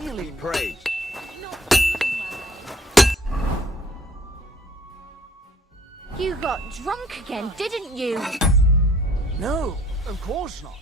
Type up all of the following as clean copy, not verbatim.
really praised. You got drunk again, didn't you? No, of course not.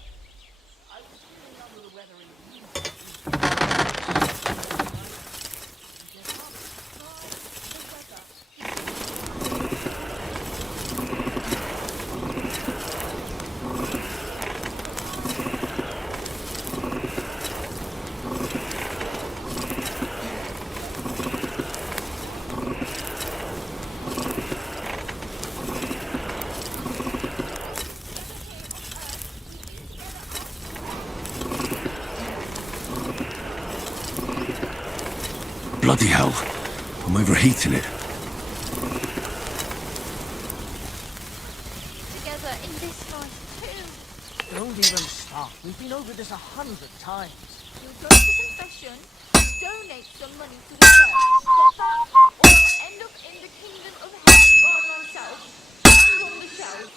Bloody hell. I'm overheating it. Together in this life too. Don't even start. We've been over this 100 times. You'll go to confession and donate some money to the church. Get that, or you'll end up in the kingdom of heaven by myself. Stand on the shelf.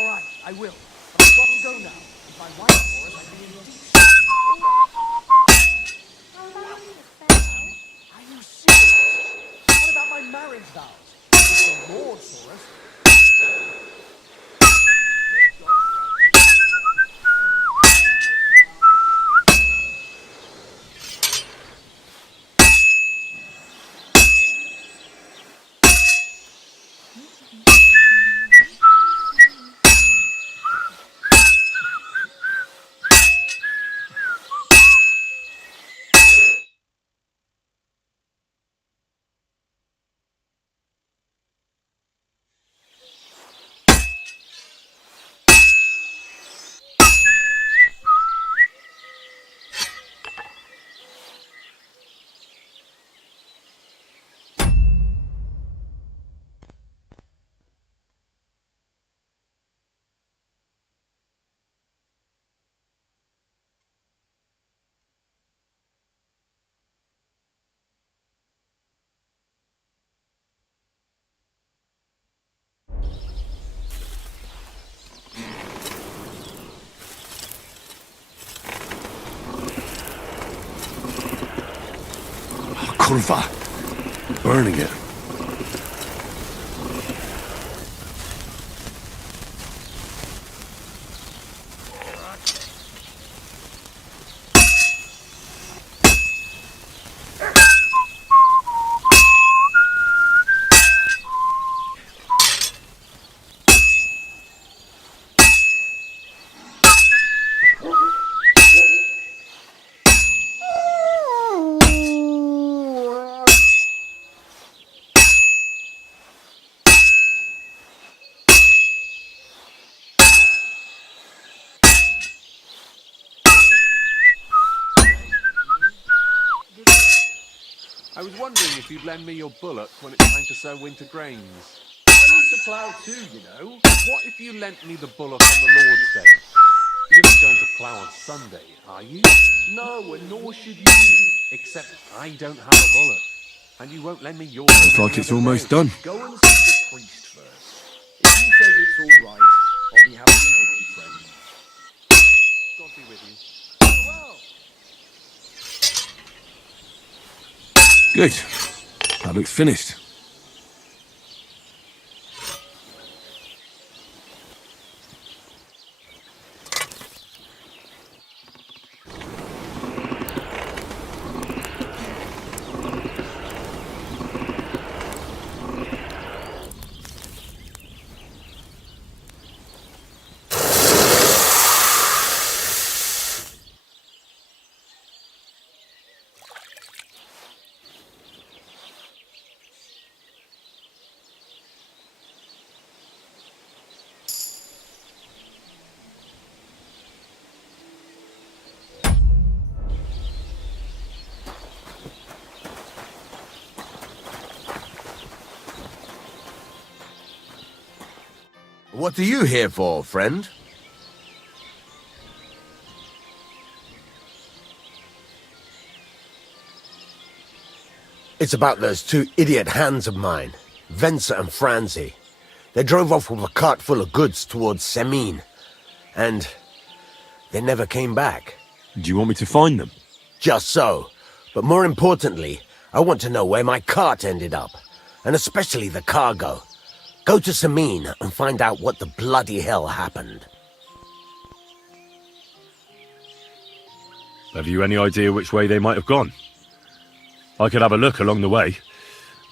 All right, I will. But I've got to go now. If my wife for us, I'd be in deep shit. How about you, Pharaoh? Are you serious? What about my marriage vows? If the Lord saw us. Kurva. Burning it. I was wondering if you'd lend me your bullock when it's time to sow winter grains. I need to plough too, you know. What if you lent me the bullock on the Lord's Day? You're not going to plough on Sunday, are you? No, and nor should you. Except I don't have a bullock. And you won't lend me yours. Looks like it's almost done. Go and see the priest first. If he says it's all right, I'll be happy to help you, friend. God be with you. Well. Good. That looks finished. What are you here for, friend? It's about those two idiot hands of mine, Venser and Franzi. They drove off with a cart full of goods towards Semin, and they never came back. Do you want me to find them? Just so. But more importantly, I want to know where my cart ended up, and especially the cargo. Go to Samin and find out what the bloody hell happened. Have you any idea which way they might have gone? I could have a look along the way.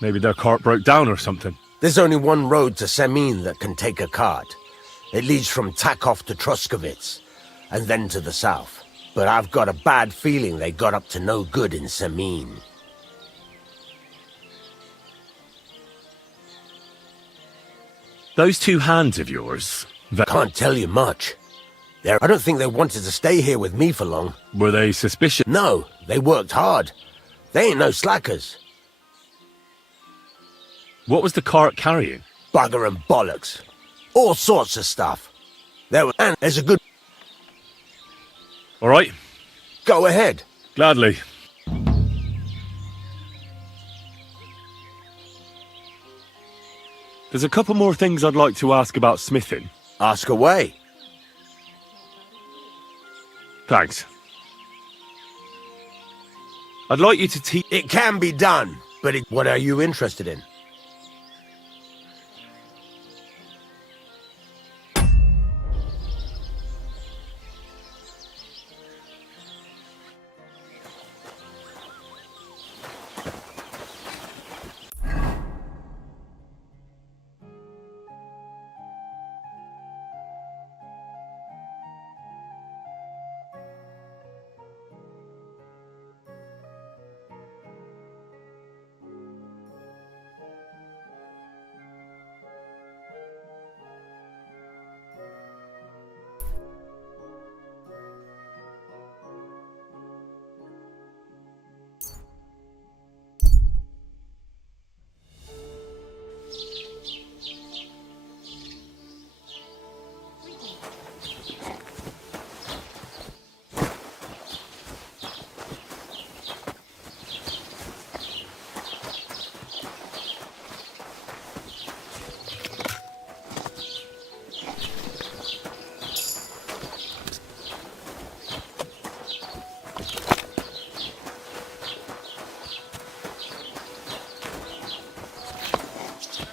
Maybe their cart broke down or something. There's only one road to Samin that can take a cart. It leads from Takov to Troskovitz, and then to the south. But I've got a bad feeling they got up to no good in Samin. Those two hands of yours, Can't tell you much. I don't think they wanted to stay here with me for long. were they suspicious? No, they worked hard. They ain't no slackers. What was the cart carrying? Bugger and bollocks. All sorts of stuff. And there's a good... All right, Go ahead. gladly. There's a couple more things I'd like to ask about smithing. Ask away. Thanks. I'd like you to teach... It can be done, but what are you interested in?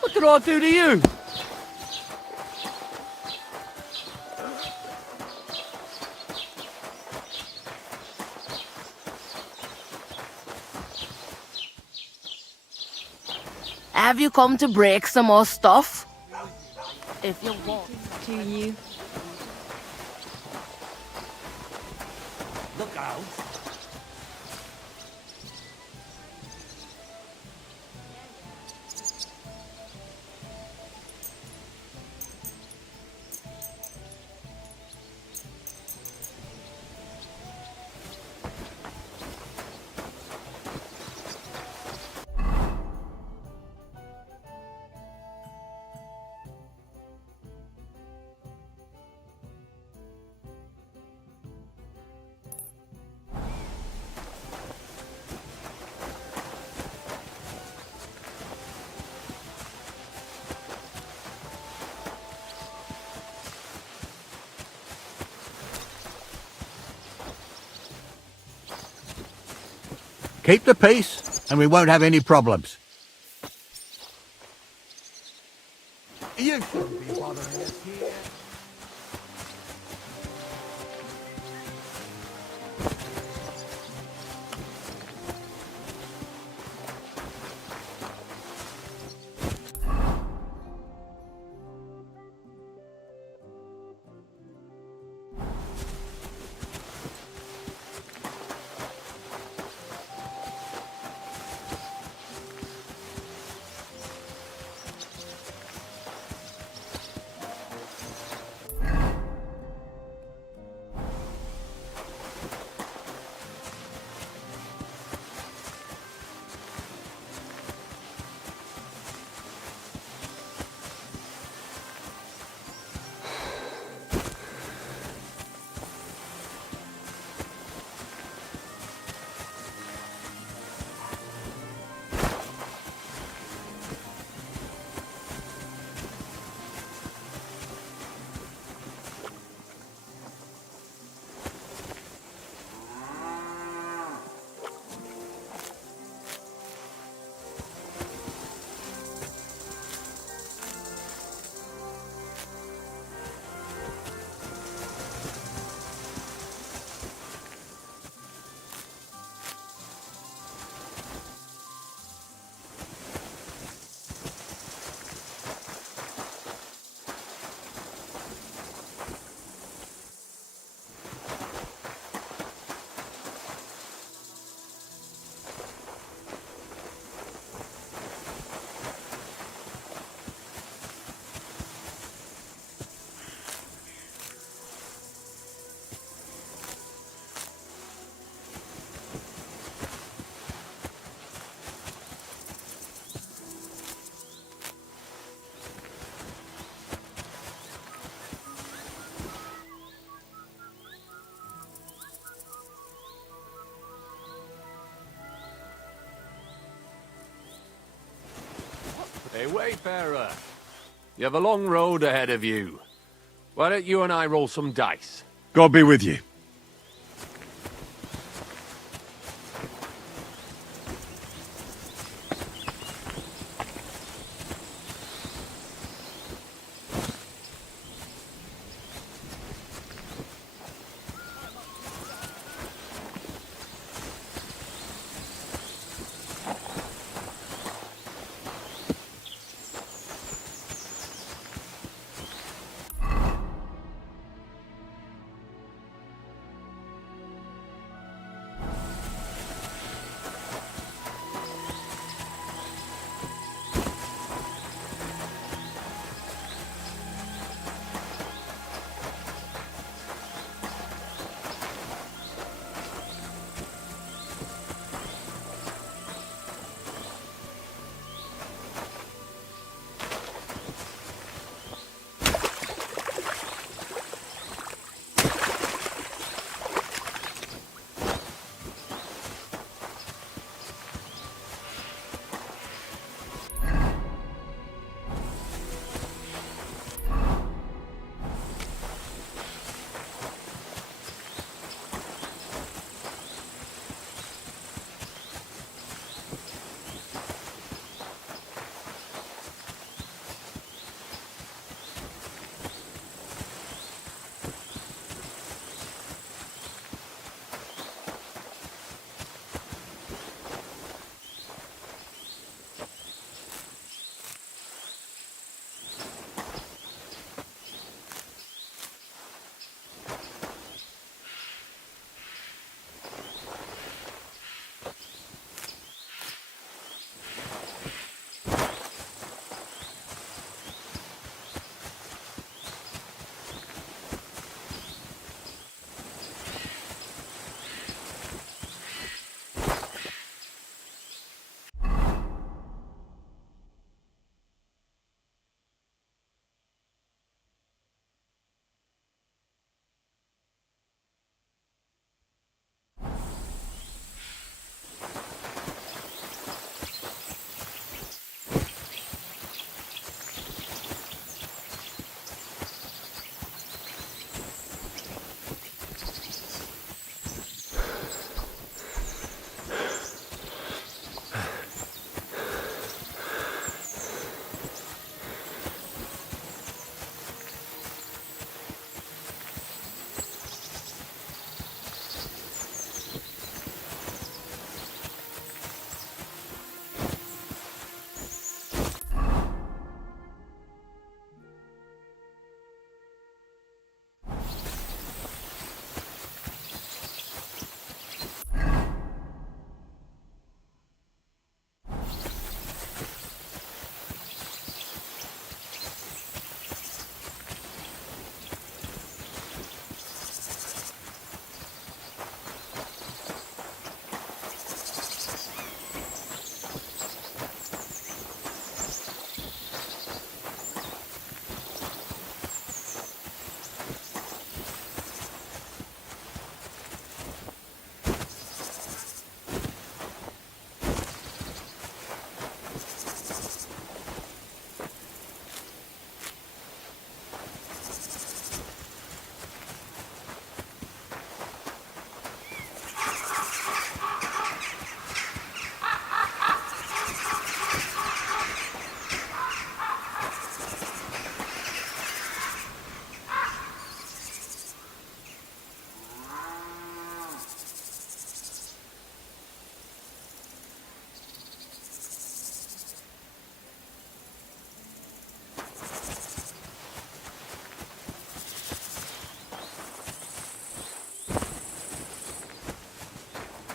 What did I do to you? Have you come to break some more stuff? If you want to, you. Look out. Keep the peace, and we won't have any problems. You shouldn't be bothering us here. Hey, wayfarer. You have a long road ahead of you. Why don't you and I roll some dice? God be with you.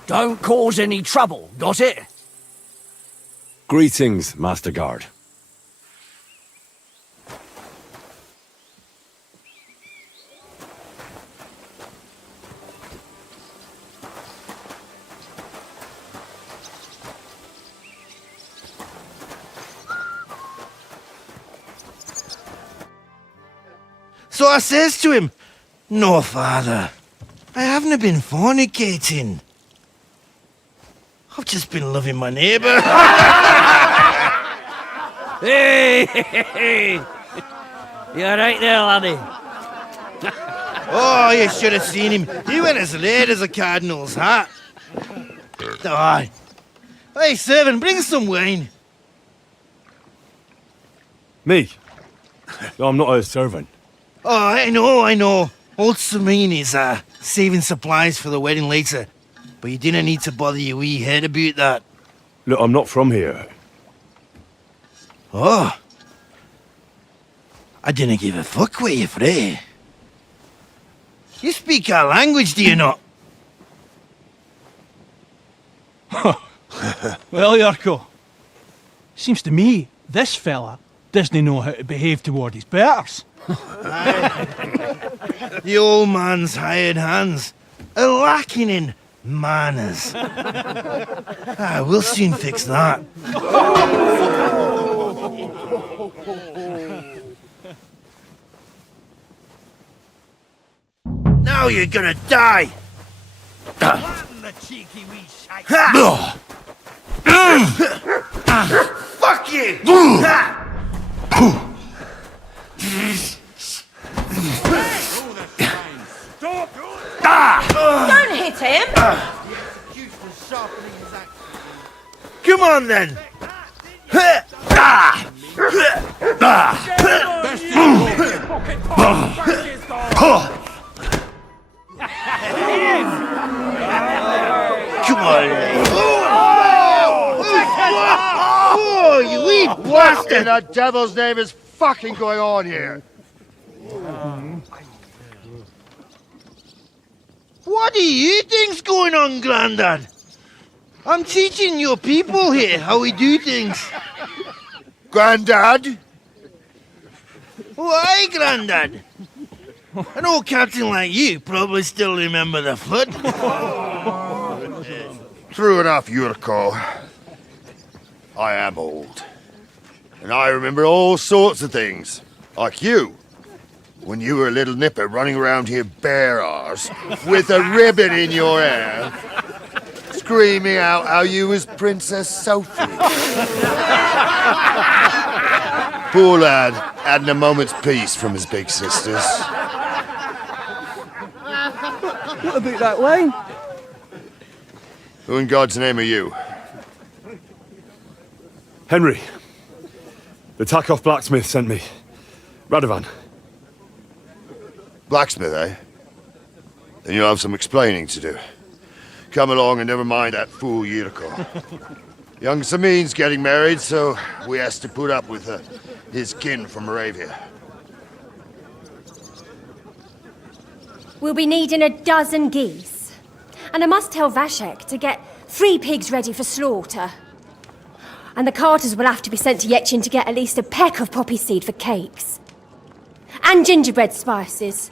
Don't cause any trouble, got it? Greetings, Master Guard. So I says to him, "No, father, I haven't been fornicating. I've just been loving my neighbour." Hey! You alright there, laddie? Oh, you should have seen him. He went as red as a cardinal's hat. Aye. Hey, servant, bring some wine. Me? I'm not a servant. Oh, I know. Old Samine is saving supplies for the wedding later. But you didn't need to bother your wee head about that. Look, I'm not from here. Oh. I didn't give a fuck where you're frae. You speak our language, do you not? Well, Yurko, seems to me this fella doesn't know how to behave toward his betters. The old man's hired hands are lacking in manners. We'll soon fix that. Now you're gonna die! The cheeky wee shite. Fuck you! Don't hit him! Come on then! Come on! Oh, you wee What in bastard! the devil's name is fucking going on here? What do you think's going on, Grandad? I'm teaching your people here how we do things. Grandad? Why, Grandad? An old captain like you probably still remember the flood. True enough, Yurko. I am old. And I remember all sorts of things. Like you. When you were a little nipper running around here bare arse, with a ribbon in your hair, screaming out how you was Princess Sophie. Poor lad, hadn't a moment's peace from his big sisters. What about that wine? Who in God's name are you? Henry. The Takeoff blacksmith sent me. Radovan. Blacksmith, eh? Then you'll have some explaining to do. Come along and never mind that fool Yurko. Young Samin's getting married, so we has to put up with his kin from Moravia. We'll be needing a dozen geese. And I must tell Vashek to get 3 pigs ready for slaughter. And the carters will have to be sent to Yetchin to get at least a peck of poppy seed for cakes. And gingerbread spices.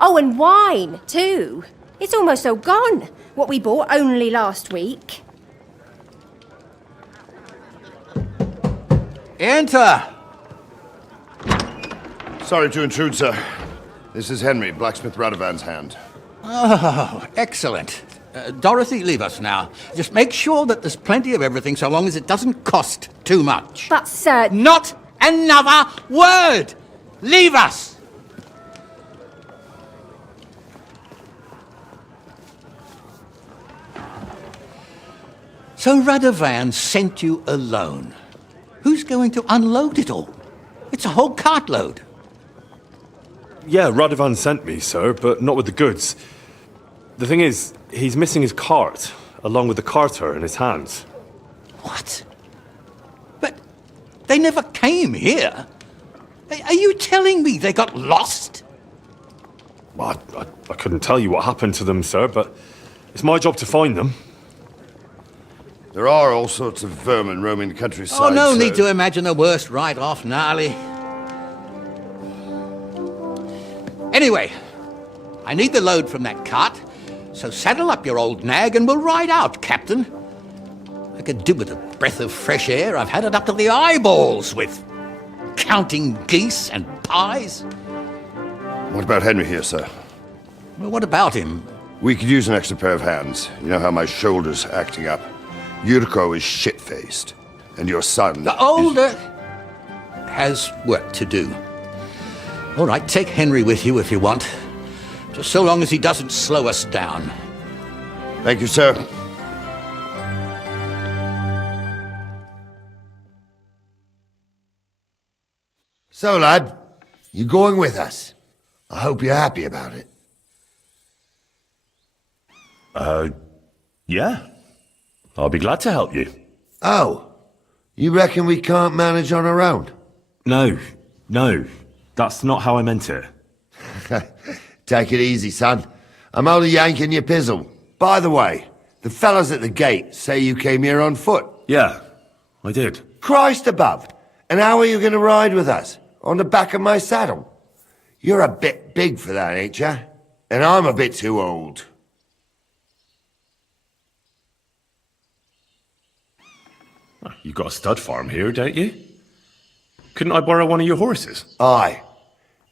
Oh, and wine, too. It's almost all gone. What we bought only last week. Enter! Sorry to intrude, sir. This is Henry, blacksmith Radovan's hand. Oh, excellent. Dorothy, leave us now. Just make sure that there's plenty of everything so long as it doesn't cost too much. But, sir... Not another word! Leave us! So Radovan sent you alone. Who's going to unload it all? It's a whole cartload. Yeah, Radovan sent me, sir, but not with the goods. The thing is, he's missing his cart, along with the carter in his hands. What? But they never came here. Are you telling me they got lost? Well, I couldn't tell you what happened to them, sir, but it's my job to find them. There are all sorts of vermin roaming the countryside. Oh, no so... need to imagine the worst right off, Gnarly. Anyway, I need the load from that cart, so saddle up your old nag and we'll ride out, Captain. I could do with a breath of fresh air. I've had it up to the eyeballs with counting geese and pies. What about Henry here, sir? Well, what about him? We could use an extra pair of hands. You know how my shoulder's acting up. Yurko is shit-faced, and your son The older... has work to do. All right, take Henry with you if you want. Just so long as he doesn't slow us down. Thank you, sir. So, lad, you going with us? I hope you're happy about it. Yeah. I'll be glad to help you. Oh, you reckon we can't manage on our own? No, that's not how I meant it. Take it easy, son. I'm only yanking your pizzle. By the way, the fellas at the gate say you came here on foot. Yeah, I did. Christ above! And how are you going to ride with us? On the back of my saddle? You're a bit big for that, ain't ya? And I'm a bit too old. You got a stud farm here, don't you? Couldn't I borrow one of your horses? Aye.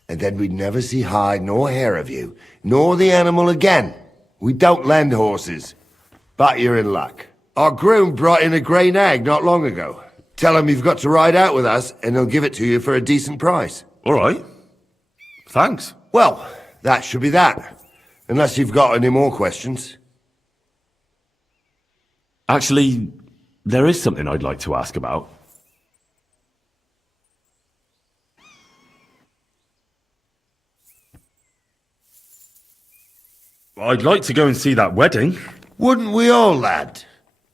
And then we'd never see hide nor hair of you, nor the animal again. We don't lend horses. But you're in luck. Our groom brought in a grey nag not long ago. Tell him you've got to ride out with us, and he'll give it to you for a decent price. All right. Thanks. Well, that should be that. Unless you've got any more questions. Actually, there is something I'd like to ask about. I'd like to go and see that wedding. Wouldn't we all, lad?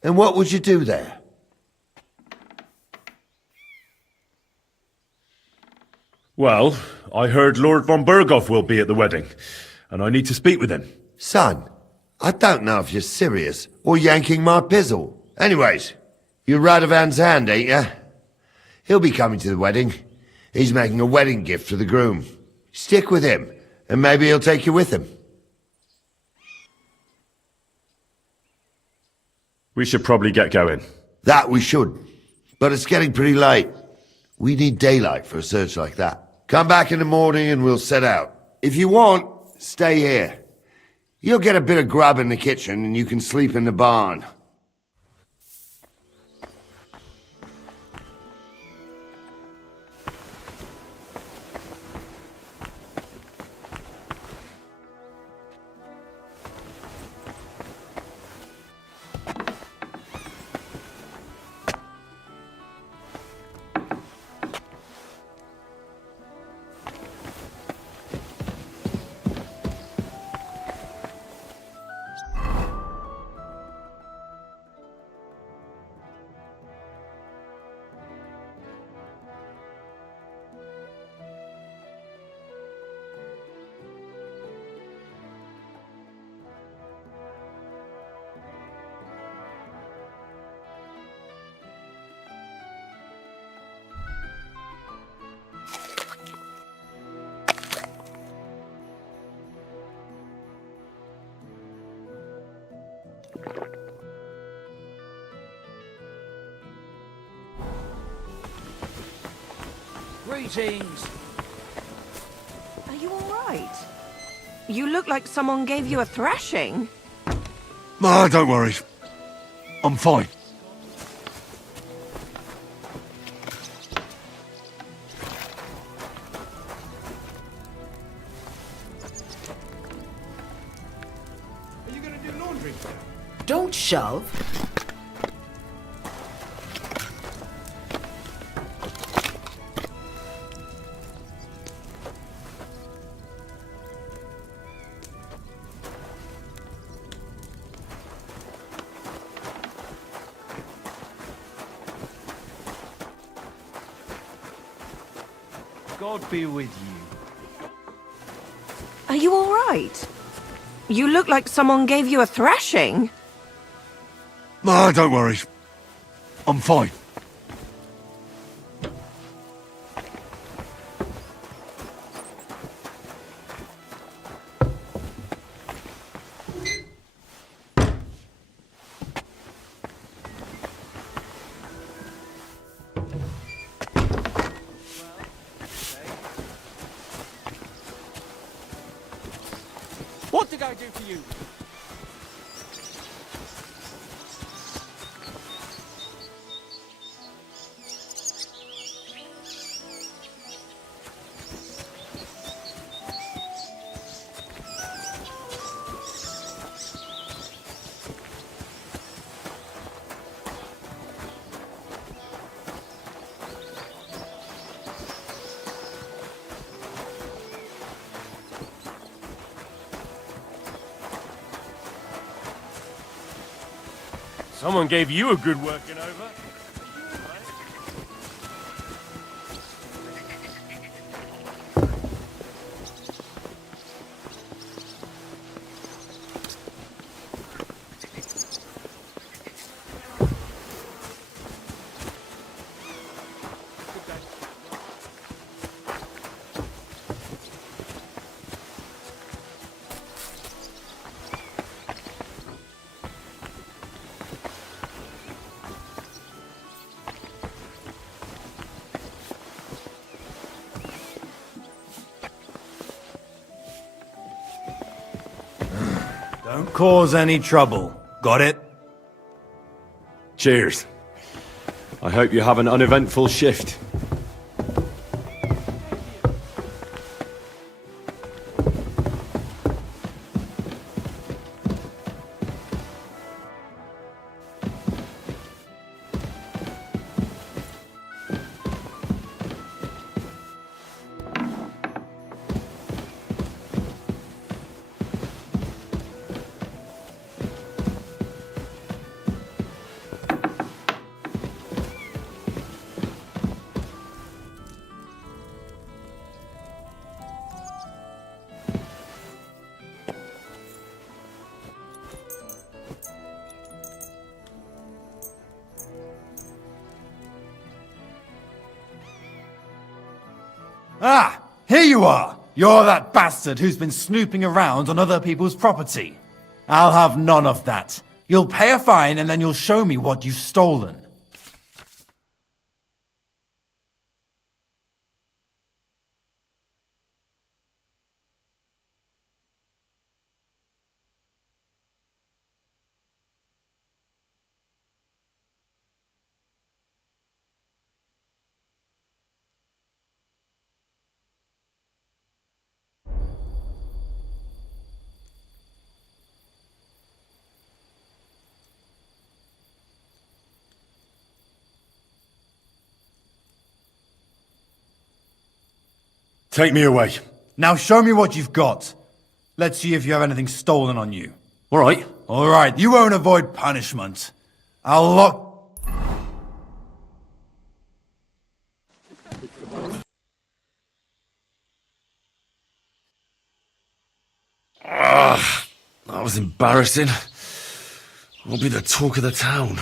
And what would you do there? Well, I heard Lord von Burghoff will be at the wedding, and I need to speak with him. Son, I don't know if you're serious or yanking my pizzle. Anyways, you're Radovan's hand, ain't ya? He'll be coming to the wedding. He's making a wedding gift for the groom. Stick with him, and maybe he'll take you with him. We should probably get going. That we should. But it's getting pretty late. We need daylight for a search like that. Come back in the morning and we'll set out. If you want, stay here. You'll get a bit of grub in the kitchen and you can sleep in the barn. Greetings. Are you all right? You look like someone gave you a thrashing. Ah, don't worry. I'm fine. Are you going to do laundry? Don't shove. God be with you. Are you all right? You look like someone gave you a thrashing. Ah, don't worry. I'm fine. What did I do to you? Someone gave you a good working over. Don't cause any trouble. Got it? Cheers. I hope you have an uneventful shift. Ah! Here you are! You're that bastard who's been snooping around on other people's property. I'll have none of that. You'll pay a fine and then you'll show me what you've stolen. Take me away. Now show me what you've got. Let's see if you have anything stolen on you. All right. All right, you won't avoid punishment. I'll lock... That was embarrassing. I'll be the talk of the town.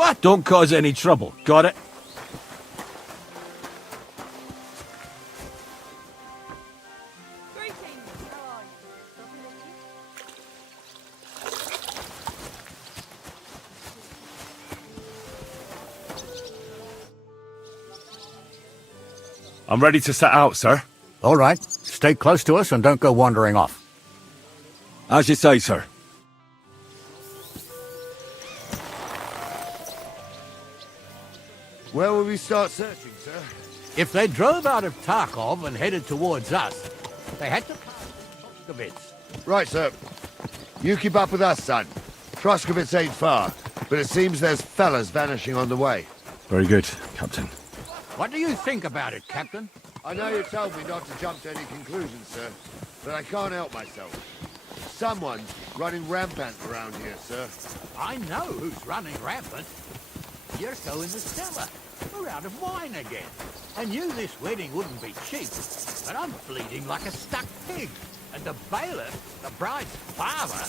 What? Don't cause any trouble. Got it? I'm ready to set out, sir. All right. Stay close to us and don't go wandering off. As you say, sir. Where will we start searching, sir? If they drove out of Tarkov and headed towards us, they had to pass Troskovitz. Right, sir. You keep up with us, son. Troskovitz ain't far, but it seems there's fellas vanishing on the way. Very good, Captain. What do you think about it, Captain? I know you told me not to jump to any conclusions, sir, but I can't help myself. Someone's running rampant around here, sir. I know who's running rampant. Yurko in the cellar. We're out of wine again. I knew this wedding wouldn't be cheap, but I'm bleeding like a stuck pig. And the bailiff, the bride's father,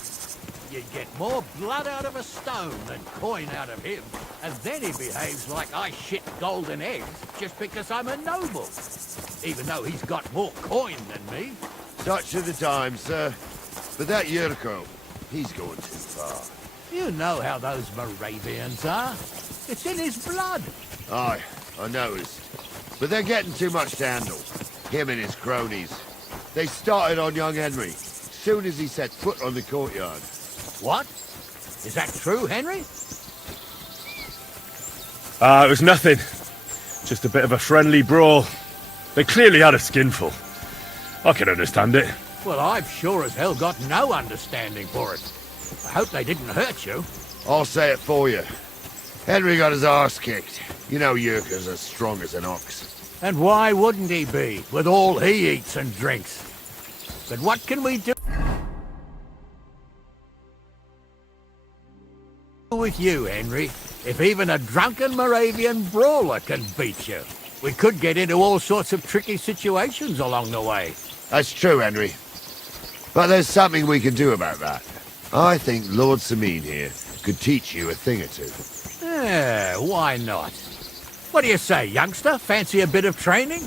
you'd get more blood out of a stone than coin out of him. And then he behaves like I shit golden eggs just because I'm a noble. Even though he's got more coin than me. Such are the times, sir. But that Yurko, he's going too far. You know how those Moravians are. It's in his blood. Aye, I noticed. But they're getting too much to handle. Him and his cronies. They started on young Henry, soon as he set foot on the courtyard. What? Is that true, Henry? It was nothing. Just a bit of a friendly brawl. They clearly had a skinful. I can understand it. Well, I've sure as hell got no understanding for it. I hope they didn't hurt you. I'll say it for you. Henry got his arse kicked. You know Yurka's as strong as an ox. And why wouldn't he be, with all he eats and drinks? But what can we do with you, Henry, if even a drunken Moravian brawler can beat you? We could get into all sorts of tricky situations along the way. That's true, Henry. But there's something we can do about that. I think Lord Sameen here could teach you a thing or two. Yeah, why not? What do you say, youngster? Fancy a bit of training?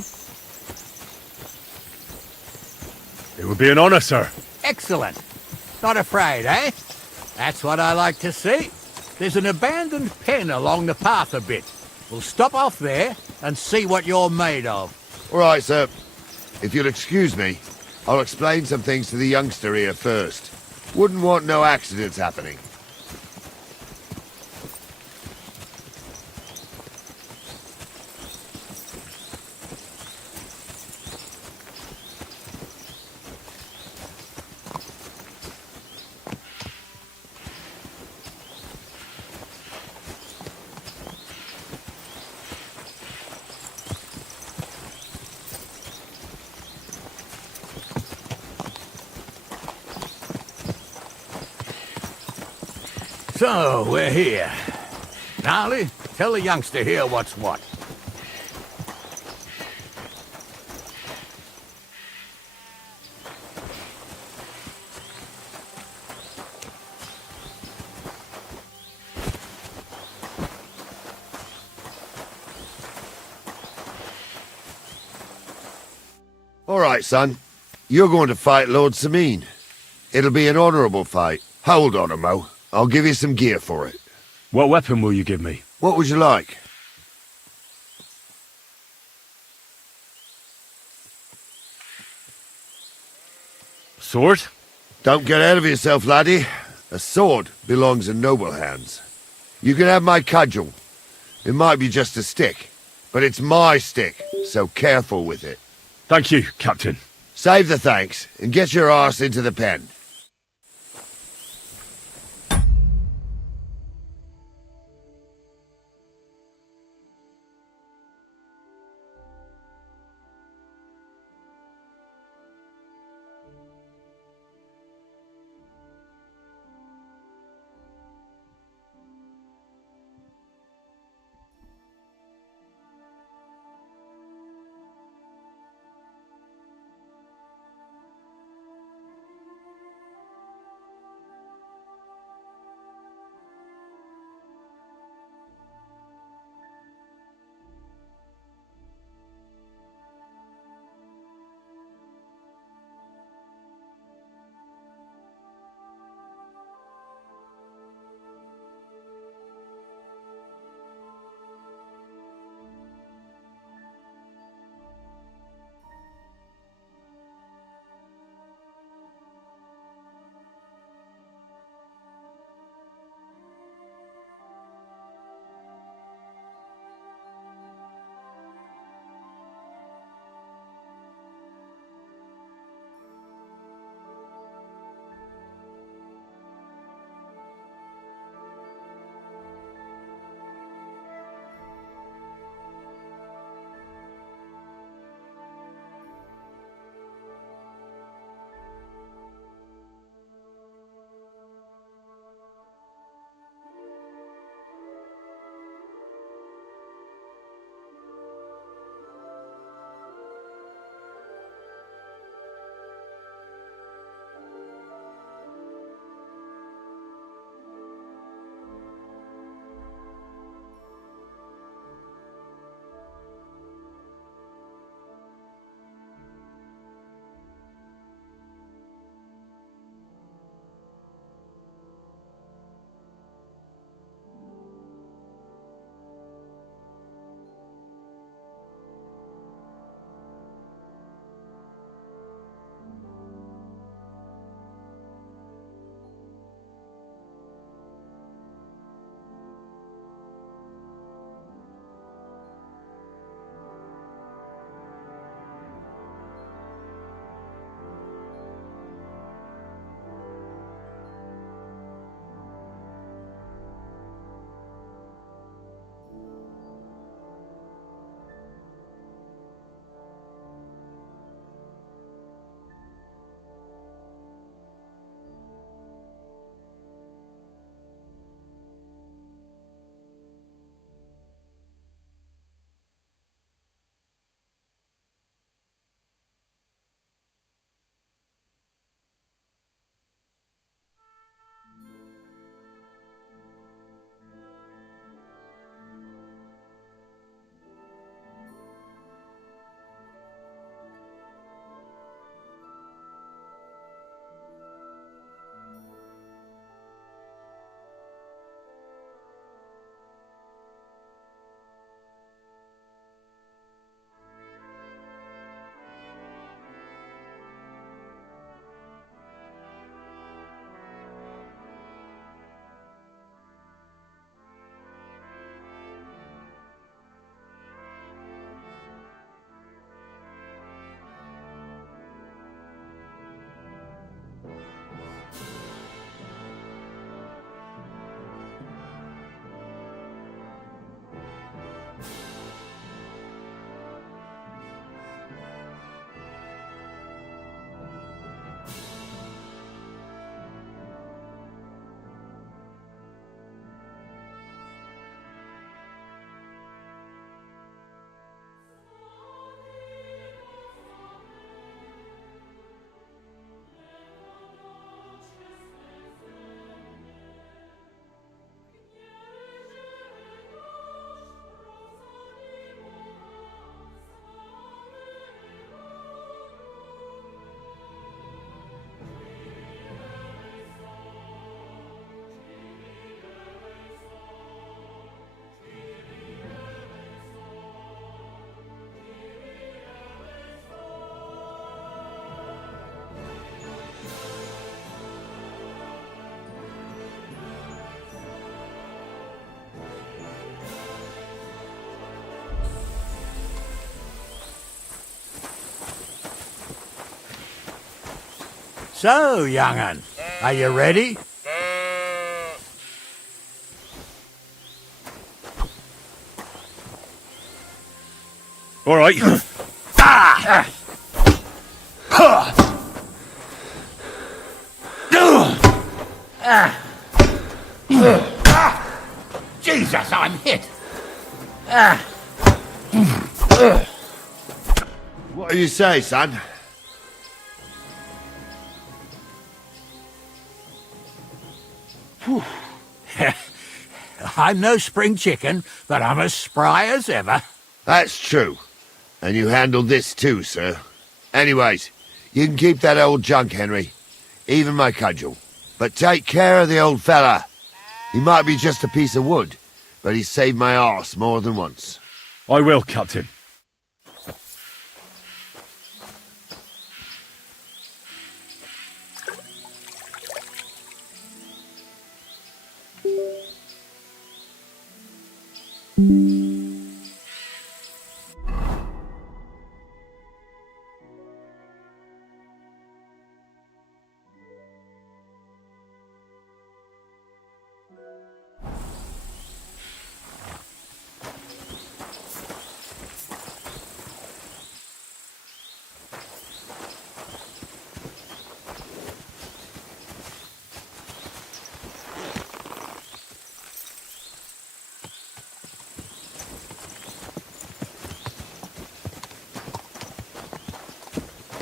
It would be an honor, sir. Excellent. Not afraid, eh? That's what I like to see. There's an abandoned pen along the path a bit. We'll stop off there and see what you're made of. All right, sir. If you'll excuse me, I'll explain some things to the youngster here first. Wouldn't want no accidents happening. So, we're here. Gnarly, tell the youngster here what's what. All right, son. You're going to fight Lord Sameen. It'll be an honourable fight. Hold on, Mo. I'll give you some gear for it. What weapon will you give me? What would you like? Sword? Don't get ahead of yourself, laddie. A sword belongs in noble hands. You can have my cudgel. It might be just a stick, but it's my stick, so careful with it. Thank you, Captain. Save the thanks, and get your arse into the pen. So, young'un, are you ready? All right. Jesus, I'm hit. What do you say, son? I'm no spring chicken, but I'm as spry as ever. That's true. And you handled this too, sir. Anyways, you can keep that old junk, Henry. Even my cudgel. But take care of the old fella. He might be just a piece of wood, but he's saved my arse more than once. I will, Captain.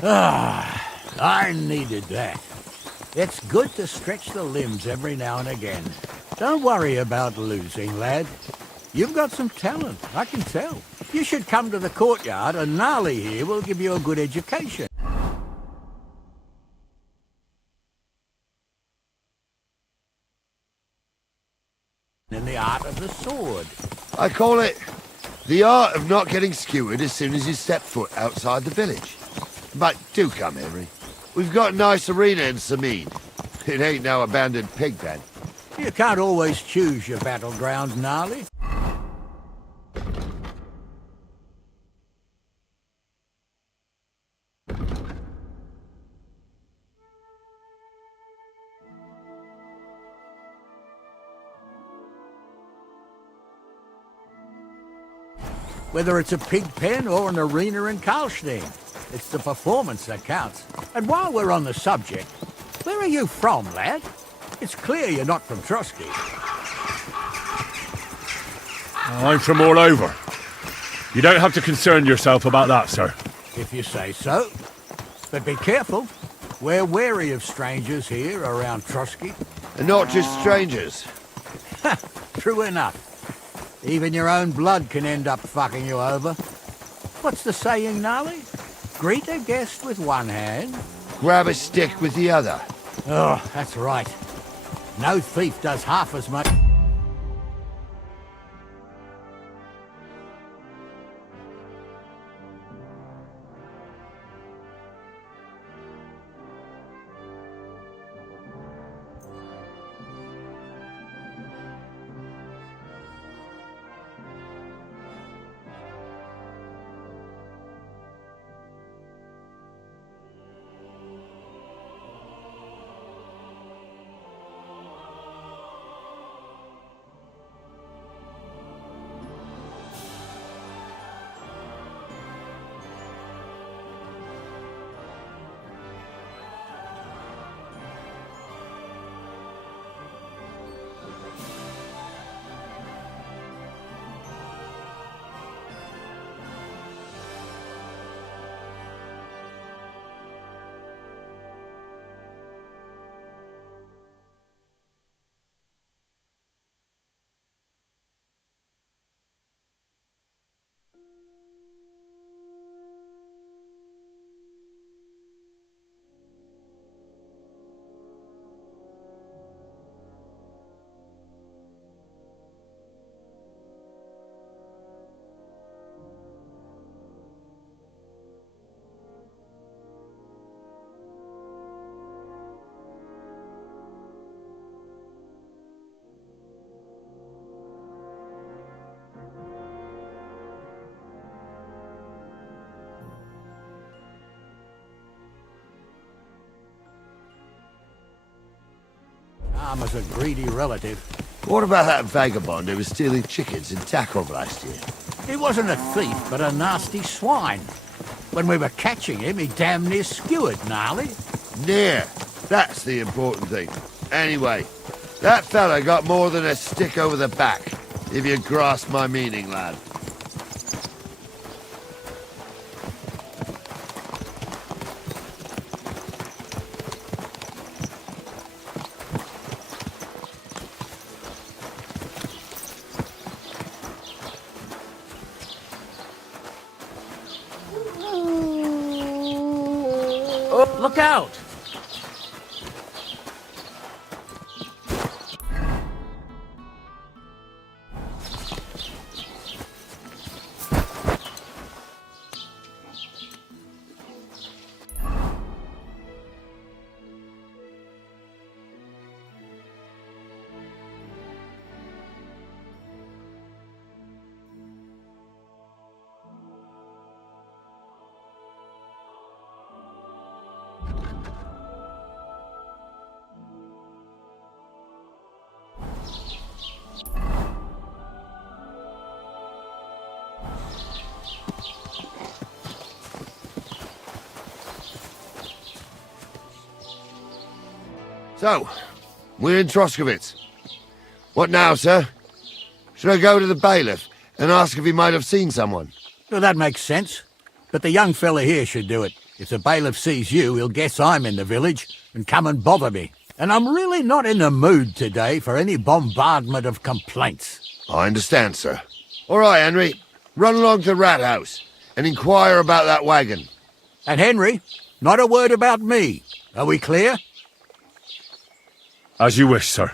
I needed that. It's good to stretch the limbs every now and again. Don't worry about losing, lad. You've got some talent, I can tell. You should come to the courtyard and Gnarly here will give you a good education. In the art of the sword. I call it the art of not getting skewered as soon as you step foot outside the village. But do come, Henry. We've got a nice arena in Sameen. It ain't no abandoned pig pen. You can't always choose your battleground, Gnarly. Whether it's a pig pen or an arena in Karlstein, it's the performance that counts. And while we're on the subject, where are you from, lad? It's clear you're not from Trotsky. I'm from all over. You don't have to concern yourself about that, sir. If you say so. But be careful. We're wary of strangers here around Trotsky. And not just strangers. True enough. Even your own blood can end up fucking you over. What's the saying, Gnarly? Greet a guest with one hand. Grab a stick with the other. Oh, that's right. No thief does half as much. Farmer's a greedy relative. What about that vagabond who was stealing chickens in Takov last year? He wasn't a thief, but a nasty swine. When we were catching him, he damn near skewered Gnarly. Near. That's the important thing. Anyway, that fella got more than a stick over the back, if you grasp my meaning, lad. Oh, look out! So, we're in Troskovitz. What now, sir? Should I go to the bailiff and ask if he might have seen someone? Well, that makes sense. But the young fella here should do it. If the bailiff sees you, he'll guess I'm in the village and come and bother me. And I'm really not in the mood today for any bombardment of complaints. I understand, sir. All right, Henry. Run along to the rat house and inquire about that wagon. And Henry, not a word about me. Are we clear? As you wish, sir.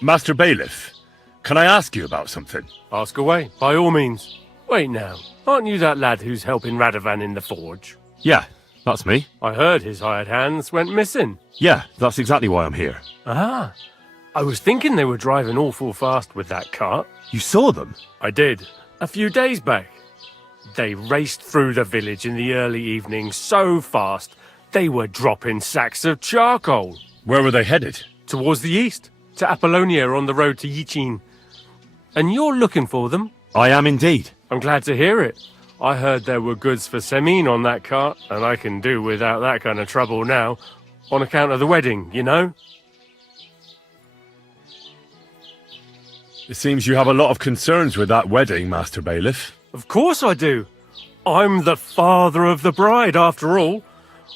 Master Bailiff, can I ask you about something? Ask away, by all means. Wait now, aren't you that lad who's helping Radovan in the forge? Yeah, that's me. I heard his hired hands went missing. Yeah, that's exactly why I'm here. Ah, I was thinking they were driving awful fast with that cart. You saw them? I did, a few days back. They raced through the village in the early evening so fast, they were dropping sacks of charcoal. Where were they headed? Towards the east, to Apollonia on the road to Yichin. And you're looking for them? I am indeed. I'm glad to hear it. I heard there were goods for Semin on that cart, and I can do without that kind of trouble now, on account of the wedding, you know? It seems you have a lot of concerns with that wedding, Master Bailiff. Of course I do. I'm the father of the bride, after all.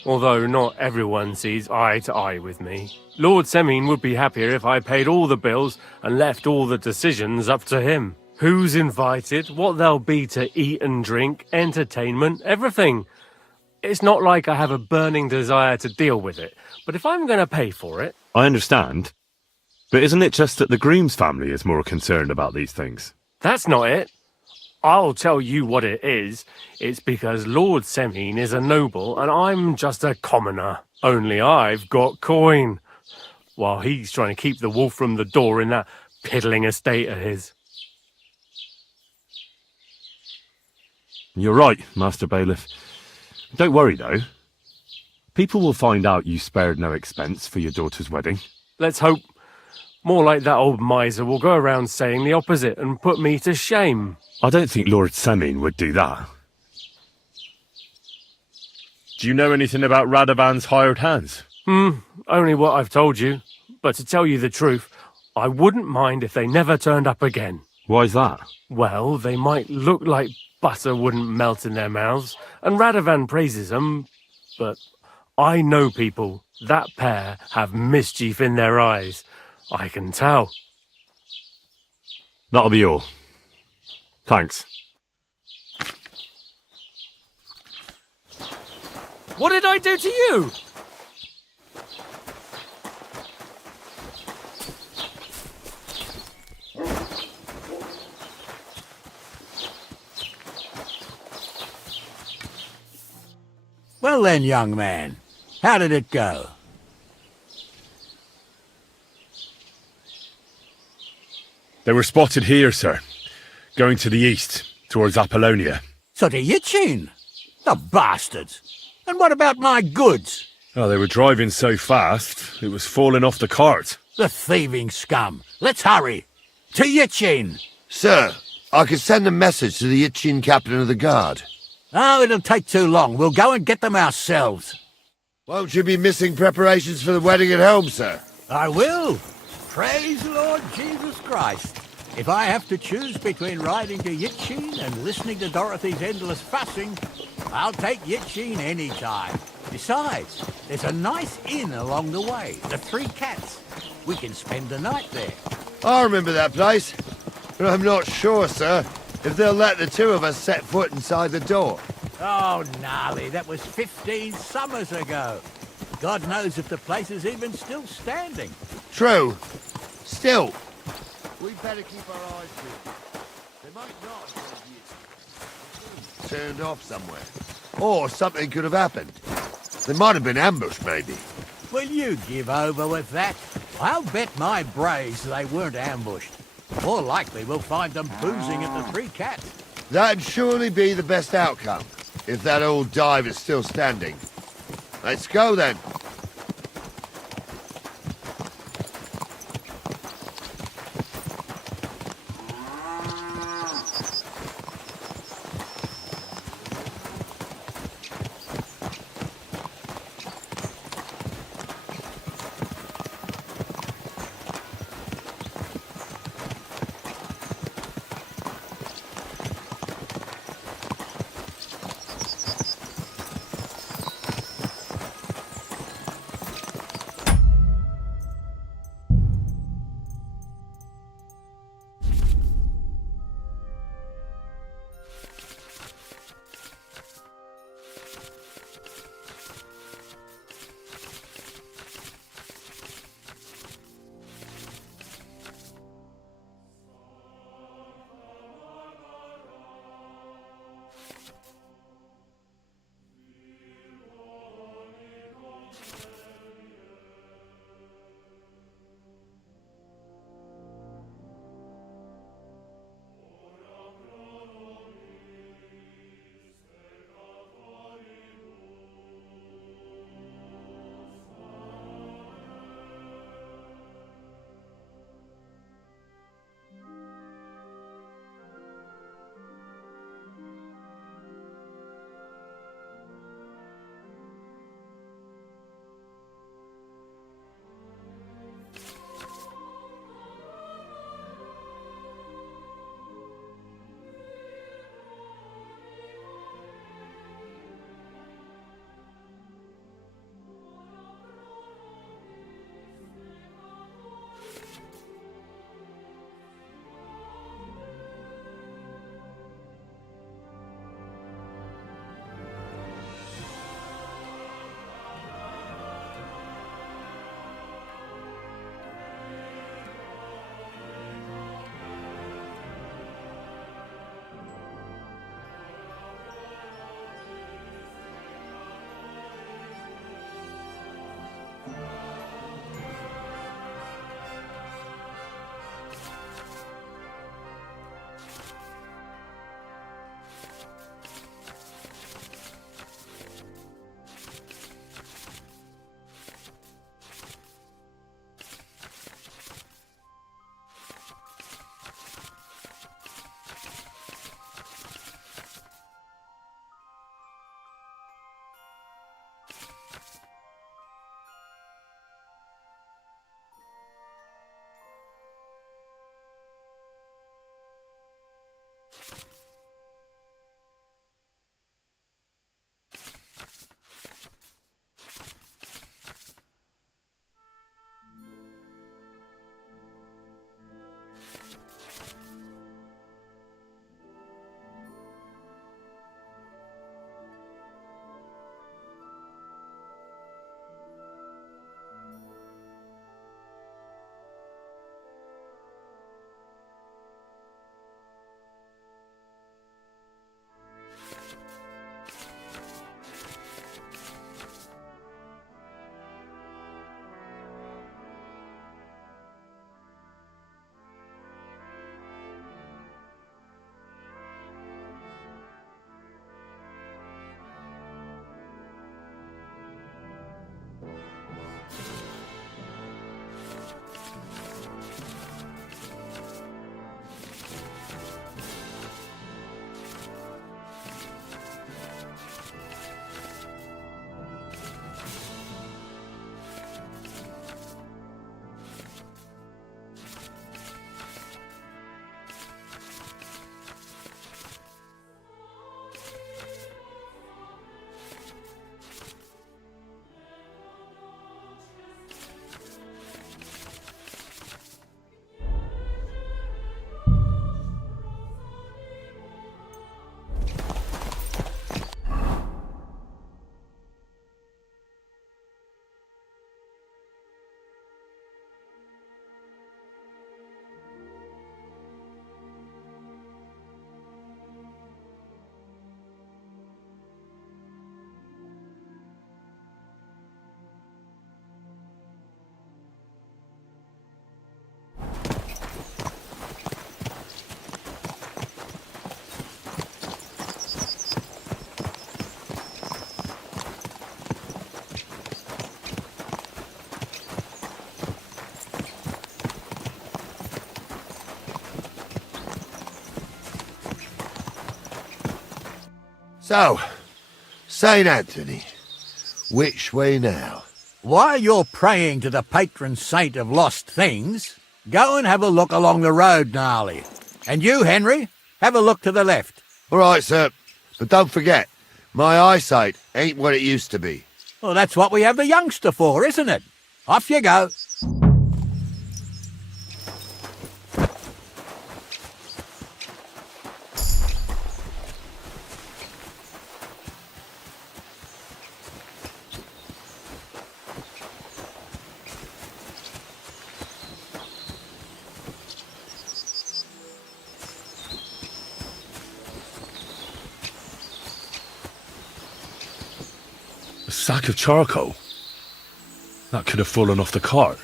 Although not everyone sees eye to eye with me. Lord Semin would be happier if I paid all the bills and left all the decisions up to him. Who's invited, what there'll be to eat and drink, entertainment, everything. It's not like I have a burning desire to deal with it, but if I'm going to pay for it... I understand. But isn't it just that the groom's family is more concerned about these things? That's not it. I'll tell you what it is. It's because Lord Semin is a noble and I'm just a commoner. Only I've got coin. While he's trying to keep the wolf from the door in that piddling estate of his. You're right, Master Bailiff. Don't worry, though. People will find out you spared no expense for your daughter's wedding. Let's hope. More like that old miser will go around saying the opposite and put me to shame. I don't think Lord Semin would do that. Do you know anything about Radovan's hired hands? Only what I've told you. But to tell you the truth, I wouldn't mind if they never turned up again. Why's that? Well, they might look like butter wouldn't melt in their mouths, and Radovan praises them, but I know people. That pair have mischief in their eyes. I can tell. That'll be all. Thanks. What did I do to you? Well then, young man, how did it go? They were spotted here, sir. Going to the east, towards Apollonia. So to Yitchin? The bastards! And what about my goods? Oh, they were driving so fast, it was falling off the cart. The thieving scum! Let's hurry! To Yitchin! Sir, I can send a message to the Itchin captain of the guard. Oh, it'll take too long. We'll go and get them ourselves. Won't you be missing preparations for the wedding at home, sir? I will. Praise the Lord Jesus Christ. If I have to choose between riding to Yitchin and listening to Dorothy's endless fussing, I'll take Yitchin any time. Besides, there's a nice inn along the way, the Three Cats. We can spend the night there. I remember that place, but I'm not sure, sir, if they'll let the two of us set foot inside the door. Oh, gnarly, that was 15 summers ago. God knows if the place is even still standing. True. Still, we'd better keep our eyes peeled. They might not have turned off somewhere. Or something could have happened. They might have been ambushed, maybe. Will you give over with that? I'll bet my braves they weren't ambushed. More likely we'll find them boozing at the Three Cats. That'd surely be the best outcome, if that old dive is still standing. Let's go, then. So, St. Anthony, which way now? While you're praying to the patron saint of lost things, go and have a look along the road, Gnarly. And you, Henry, have a look to the left. All right, sir. But don't forget, my eyesight ain't what it used to be. Well, that's what we have the youngster for, isn't it? Off you go. A sack of charcoal? That could have fallen off the cart.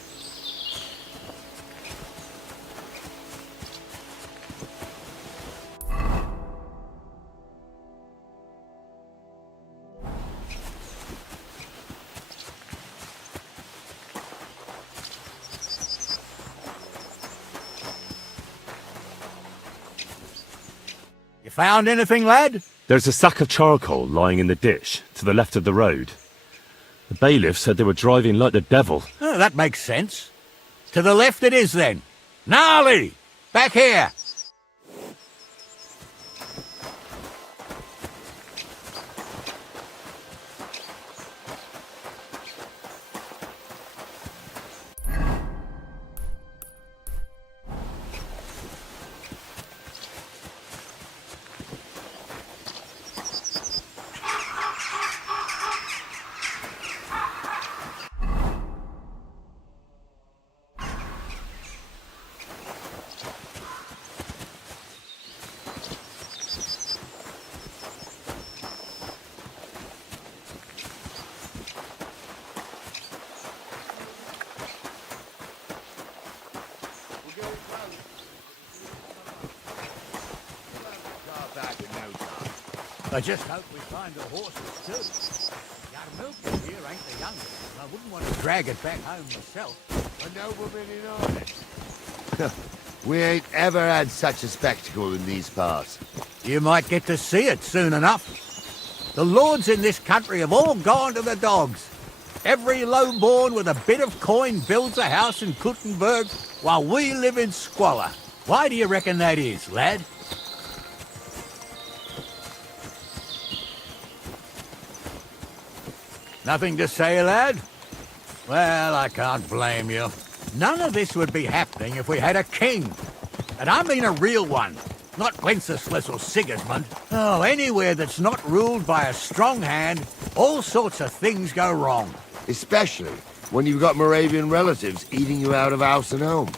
You found anything, lad? There's a sack of charcoal lying in the ditch to the left of the road. The bailiff said they were driving like the devil. Oh, that makes sense. To the left it is, then. Gnarly! Back here! I just hope we find the horses too. Our milk here ain't the youngest. I wouldn't want to drag it back home myself. A nobleman in honest. We ain't ever had such a spectacle in these parts. You might get to see it soon enough. The lords in this country have all gone to the dogs. Every lowborn with a bit of coin builds a house in Kuttenberg while we live in squalor. Why do you reckon that is, lad? Nothing to say, lad? Well, I can't blame you. None of this would be happening if we had a king. And I mean a real one. Not Wenceslas or Sigismund. Oh, anywhere that's not ruled by a strong hand, all sorts of things go wrong. Especially when you've got Moravian relatives eating you out of house and home.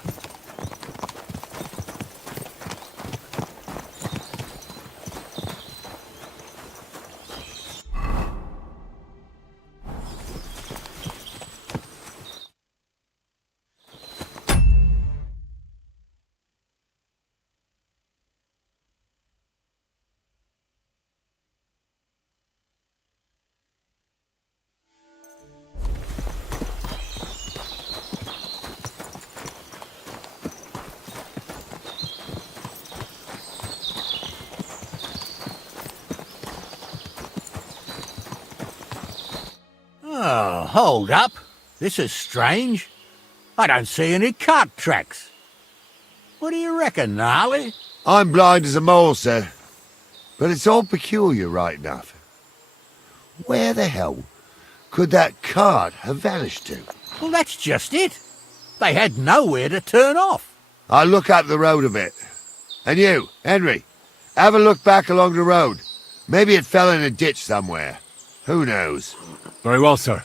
Oh, hold up. This is strange. I don't see any cart tracks. What do you reckon, Gnarly? I'm blind as a mole, sir. But it's all peculiar, right enough. Where the hell could that cart have vanished to? Well, that's just it. They had nowhere to turn off. I'll look up the road a bit. And you, Henry, have a look back along the road. Maybe it fell in a ditch somewhere. Who knows? Very well, sir.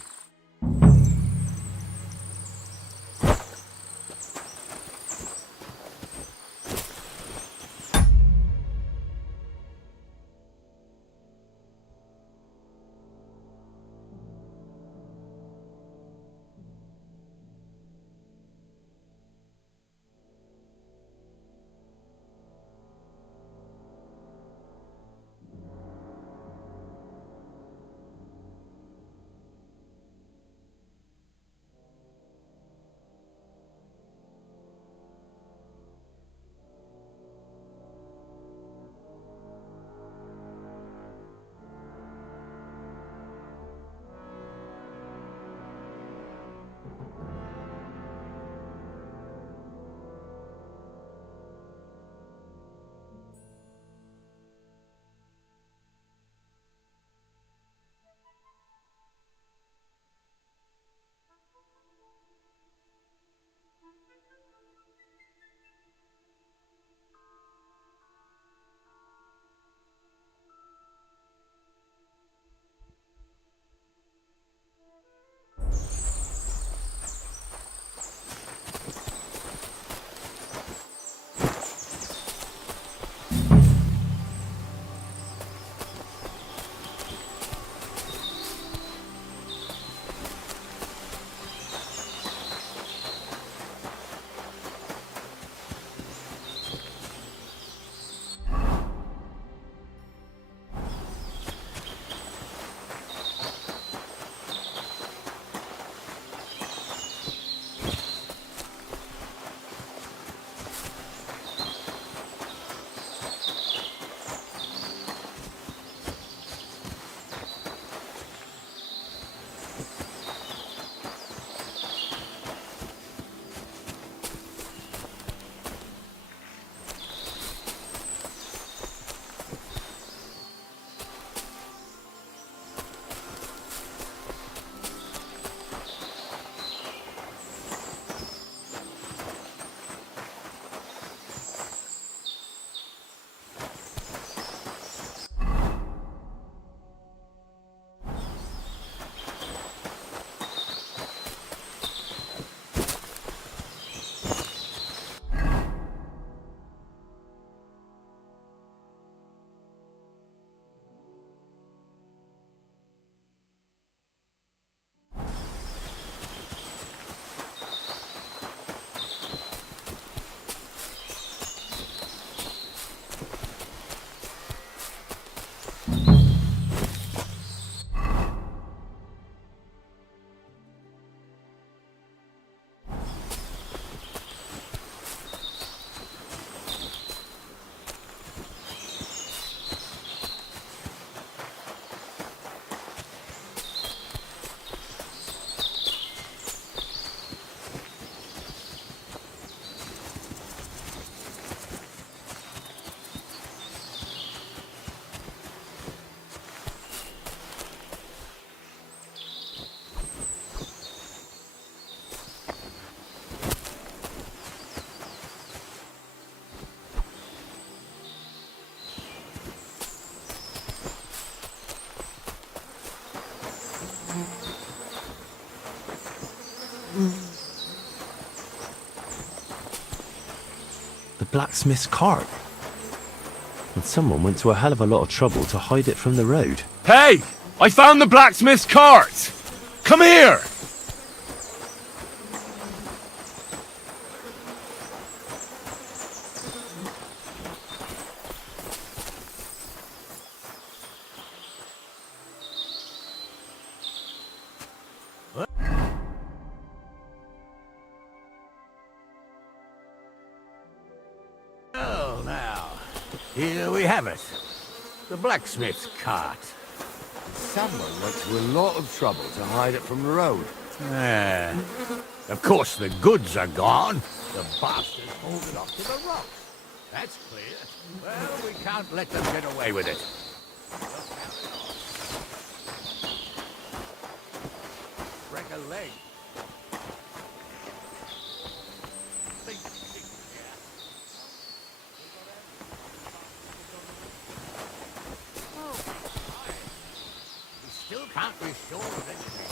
The blacksmith's cart. And someone went to a hell of a lot of trouble to hide it from the road. Hey! I found the blacksmith's cart! Come here! Well, now, here we have it. The blacksmith's cart. Someone went to a lot of trouble to hide it from the road. Ah. Of course, the goods are gone. The bastards hauled it off to the rocks. That's clear. Well, we can't let them get away with it. Break a leg. We still can't be sure of anything.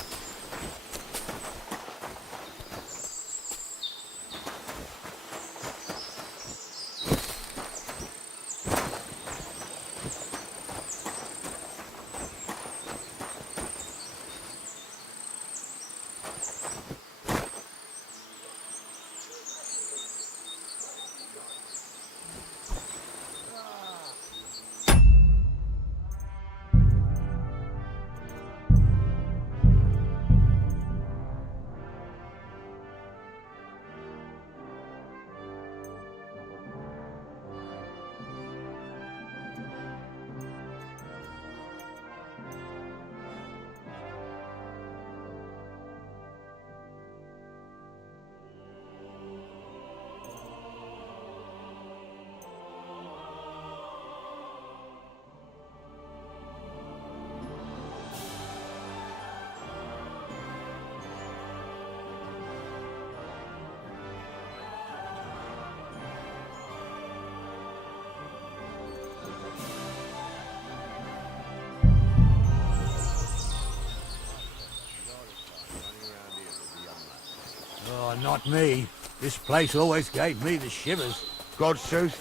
Oh, not me. This place always gave me the shivers. God's truth,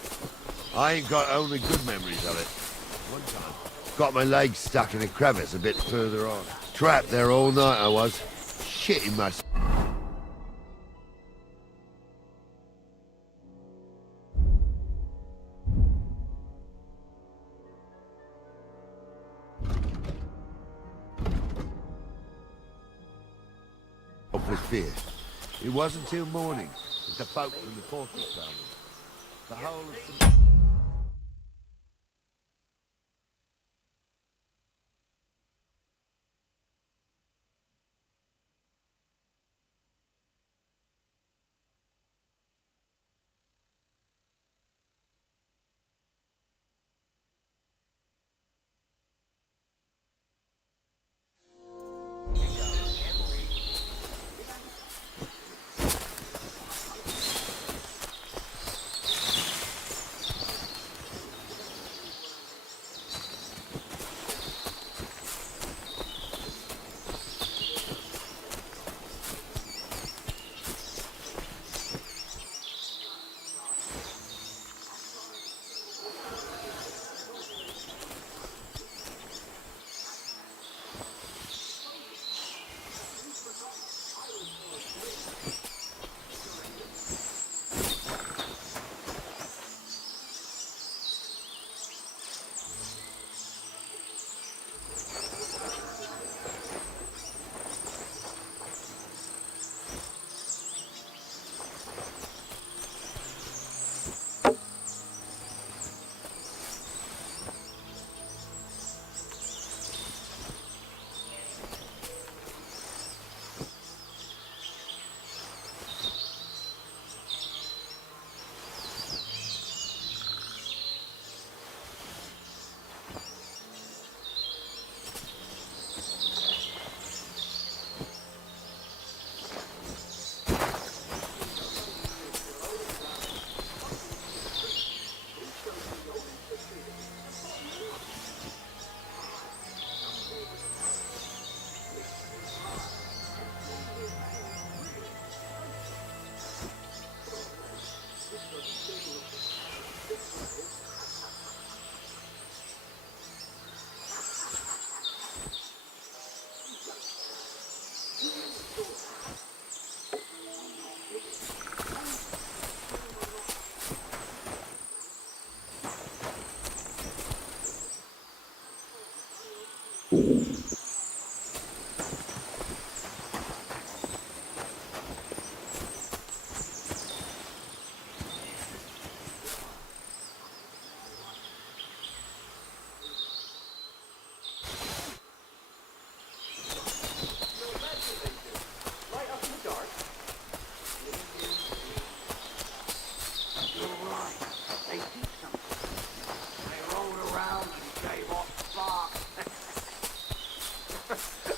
I ain't got only good memories of it. One time, got my leg stuck in a crevice a bit further on. Trapped there all night I was. Shitting myself. With fear. It wasn't till morning that the folk from the fortress found them. The whole of some...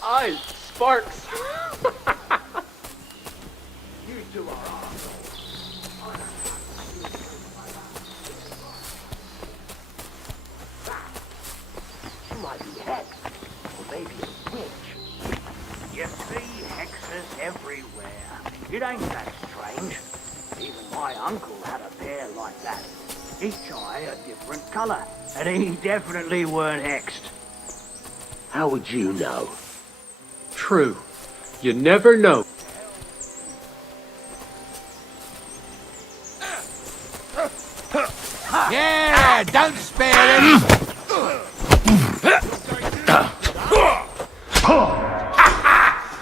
Aye, Sparks. You two are arseholes. She might be hex, or maybe a witch. You see hexes everywhere. It ain't that strange. Even my uncle had a pair like that. Each eye a different colour, and he definitely weren't hexed. How would you know? True. You never know. Yeah, don't spare him.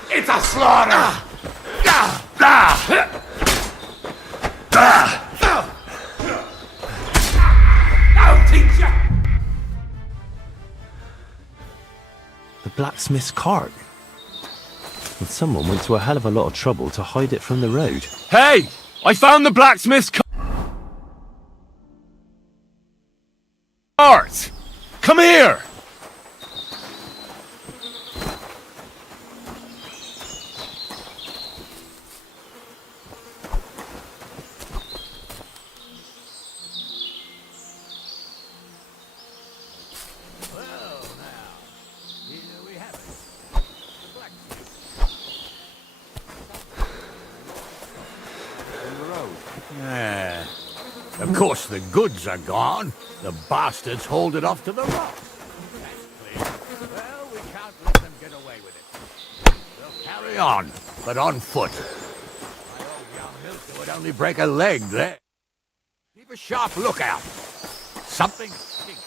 It's a slaughter! No, teacher! The blacksmith's cart. And someone went to a hell of a lot of trouble to hide it from the road. Hey! I found the blacksmith's cart! Come here! Yeah. Of course, the goods are gone. The bastards hauled it off to the rock. That's clear. Well, we can't let them get away with it. They'll carry on, but on foot. My old young milker would only break a leg there. Keep a sharp lookout. Something stinks here.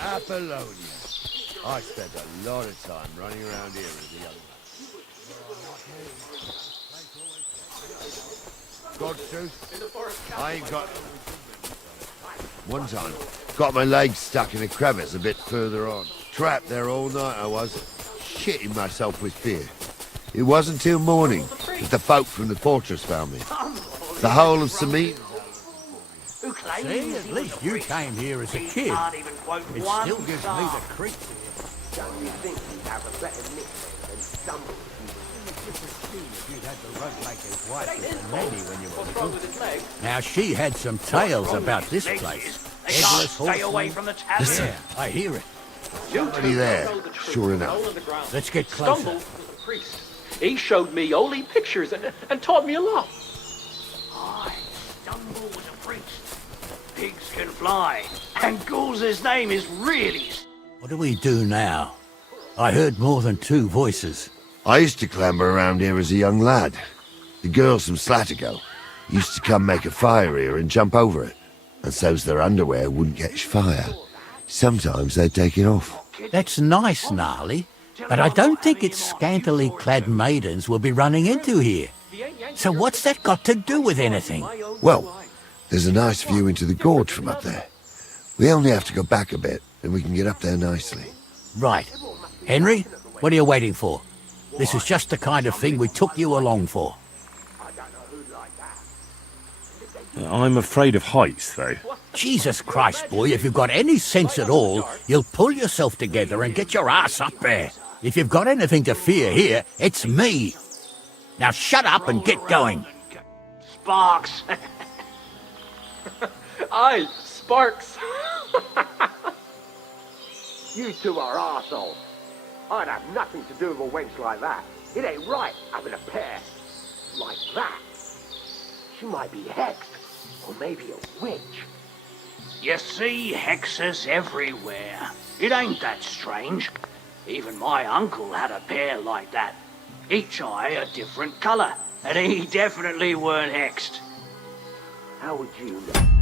Apollonia. I spent a lot of time running around here as a young man. God's truth, I ain't got... One time, got my legs stuck in a crevice a bit further on. Trapped there all night I was, shitting myself with fear. It wasn't till morning that the folk from the fortress found me. The whole of Samit. See, at least you came here as a kid. It still gives me the creeps. Don't you think you'd have a better nickname than Stumble? If you'd had the rope like his wife was Nanny when you were little. Now, she had some tales about this place. Headless Stay away horsemen. from the tavern. Listen, I hear it. Somebody there, sure enough. Let's get closer. Stumble was a priest. He showed me holy pictures and taught me a lot. Aye, Stumble was a priest. Pigs can fly, and Ghoul's name is really... What do we do now? I heard more than two voices. I used to clamber around here as a young lad. The girls from Slatigo used to come make a fire here and jump over it, and so's their underwear wouldn't catch fire. Sometimes they'd take it off. That's nice, Gnarly, but I don't think it's scantily clad maidens we'll be running into here. So what's that got to do with anything? Well, there's a nice view into the gorge from up there. We only have to go back a bit, and we can get up there nicely. Right. Henry, what are you waiting for? This is just the kind of thing we took you along for. I'm afraid of heights, though. Jesus Christ, boy, if you've got any sense at all, you'll pull yourself together and get your ass up there. If you've got anything to fear here, it's me. Now shut up and get going. Sparks! Aye, Sparks. You two are arseholes. I'd have nothing to do with a wench like that. It ain't right having a pair like that. She might be hexed, or maybe a witch. You see hexes everywhere. It ain't that strange. Even my uncle had a pair like that. Each eye a different colour, And he definitely weren't hexed. How would you know?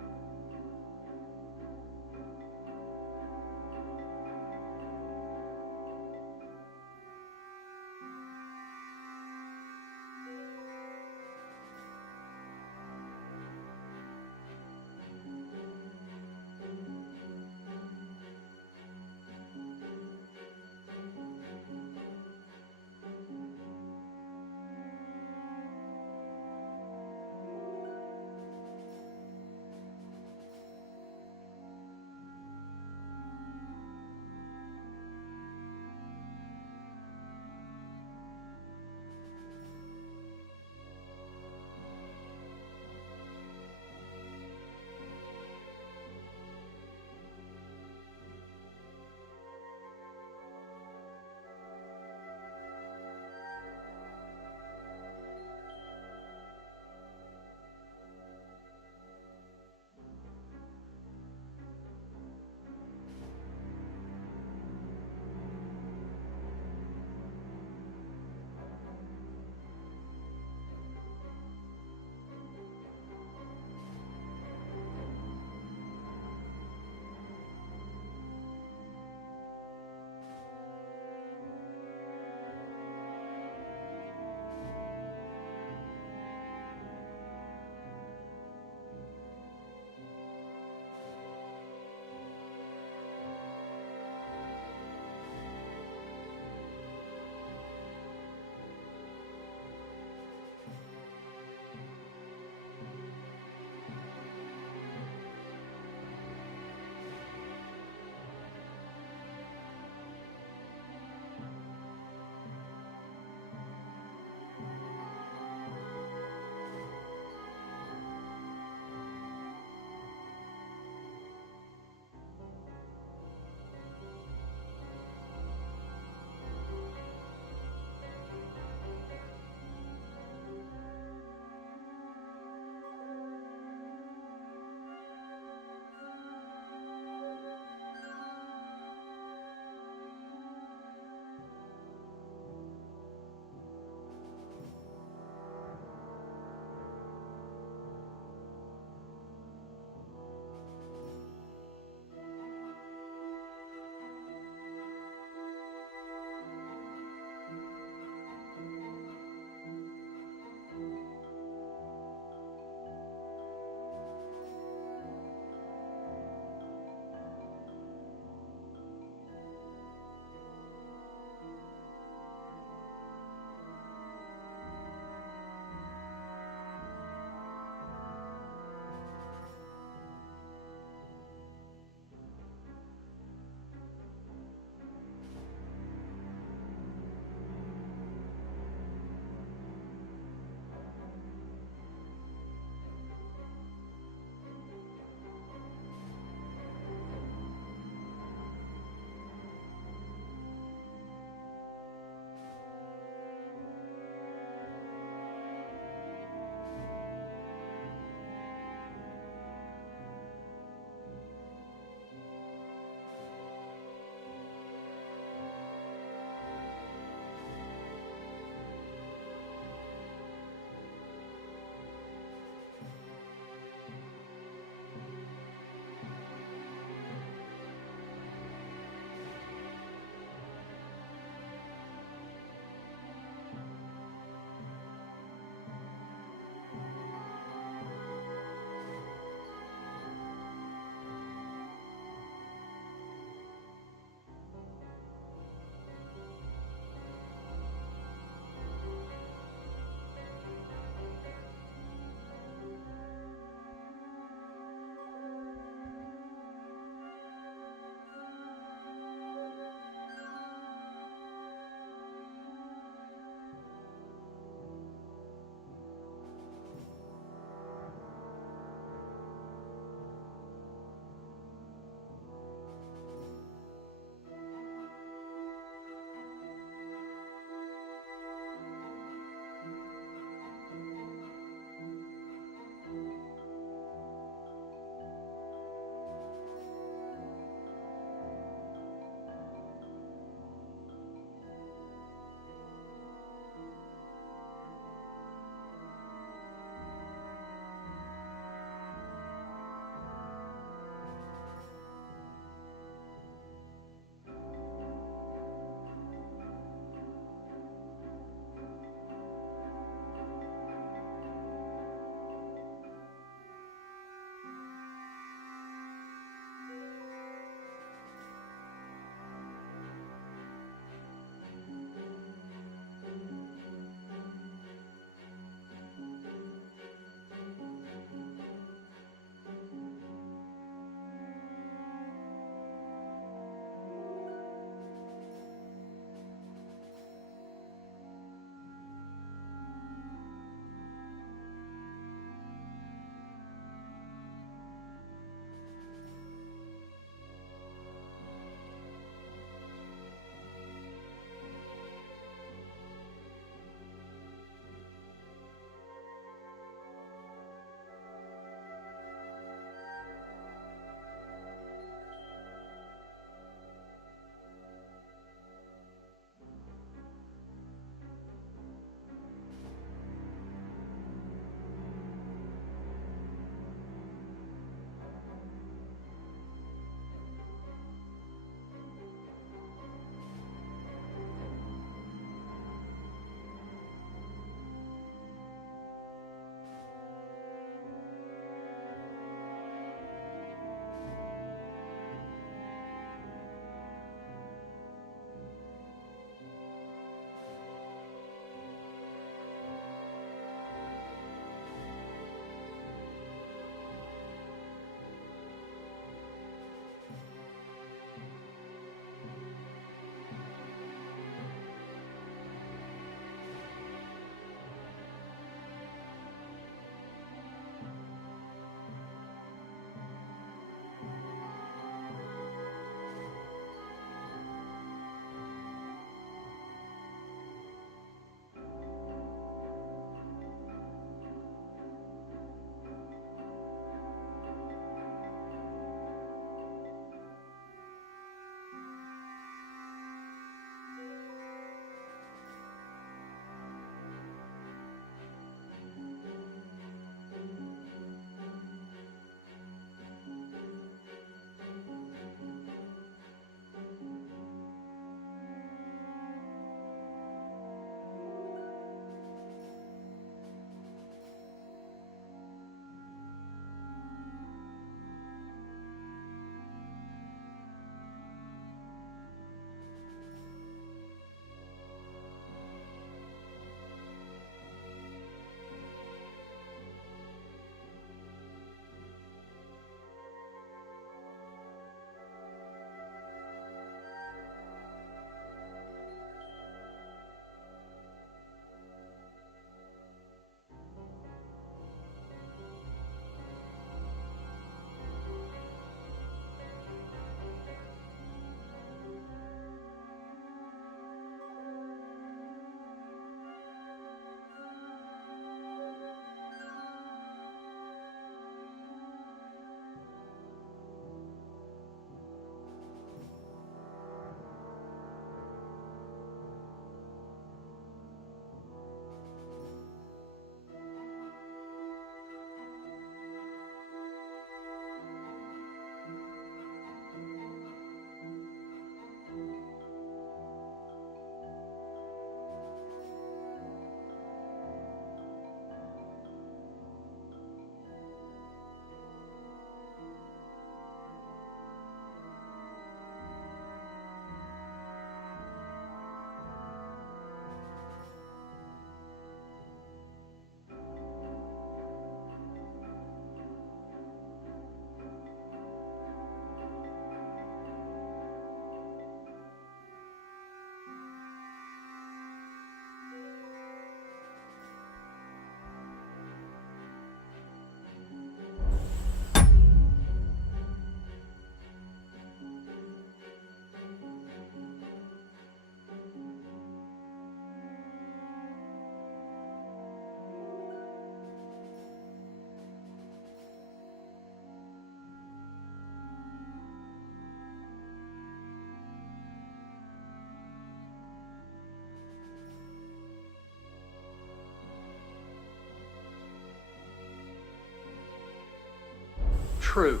true.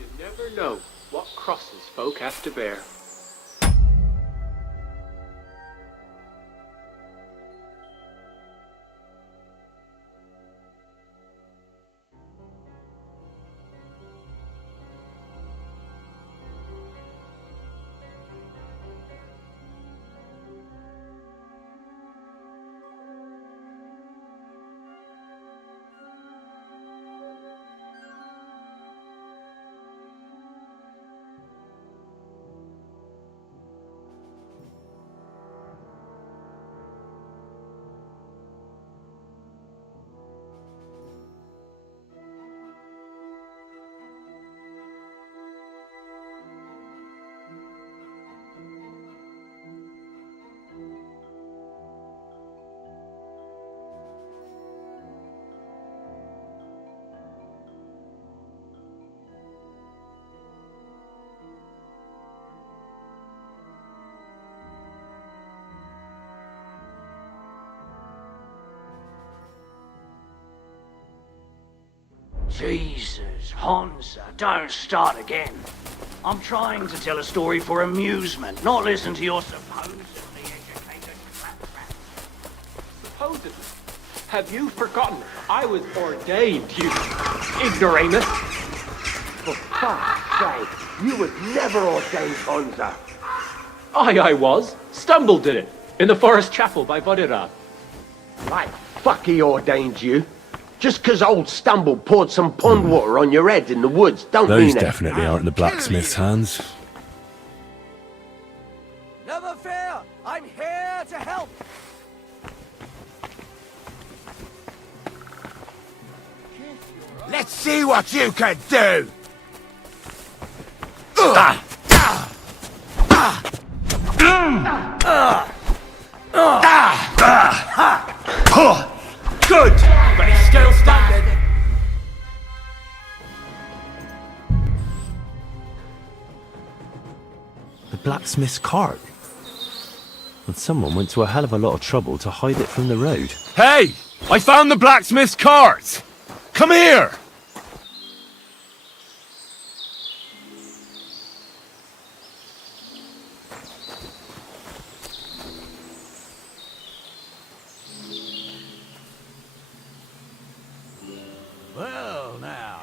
You never know what crosses folk have to bear. Jesus, Hansa, don't start again. I'm trying to tell a story for amusement, not listen to your supposedly educated claptrap. Supposedly? Have you forgotten I was ordained, you ignoramus? For fuck's sake, you was never ordained, Hansa. I was. Stumble did it. In the forest chapel by Vodira. Right, fuck he ordained you. Just 'cause old Stumble poured some pond water on your head in the woods, don't Those mean it. definitely aren't in the blacksmith's hands. Never fear, I'm here to help. Let's see what you can do! Good! But he's still standing. The blacksmith's cart. And someone went to a hell of a lot of trouble to hide it from the road. Hey! I found the blacksmith's cart! Come here! Well, now,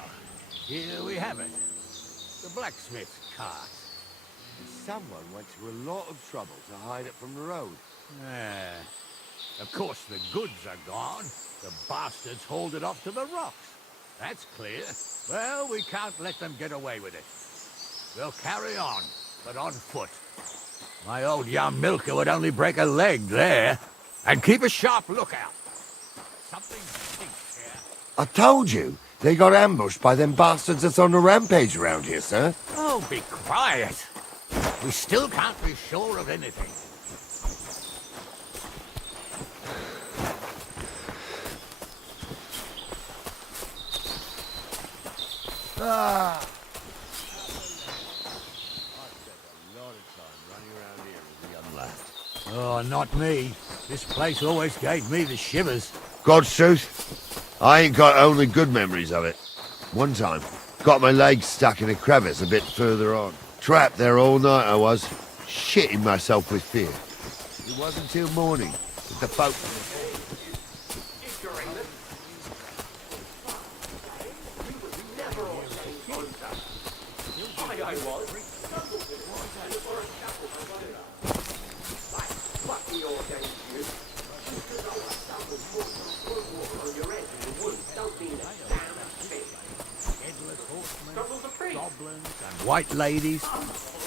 here we have it. The blacksmith's cart. Someone went to a lot of trouble to hide it from the road. Yeah. Of course, the goods are gone. The bastards hauled it off to the rocks. That's clear. Well, we can't let them get away with it. We'll carry on, but on foot. My old young milker would only break a leg there. And keep a sharp lookout. Something stinks here. I told you, they got ambushed by them bastards that's on the rampage around here, sir. Oh, be quiet. We still can't be sure of anything. Ah! Oh, not me. This place always gave me the shivers. God's truth, I ain't got only good memories of it. One time, got my leg stuck in a crevice a bit further on. Trapped there all night I was, shitting myself with fear. It wasn't till morning that the folk... White ladies.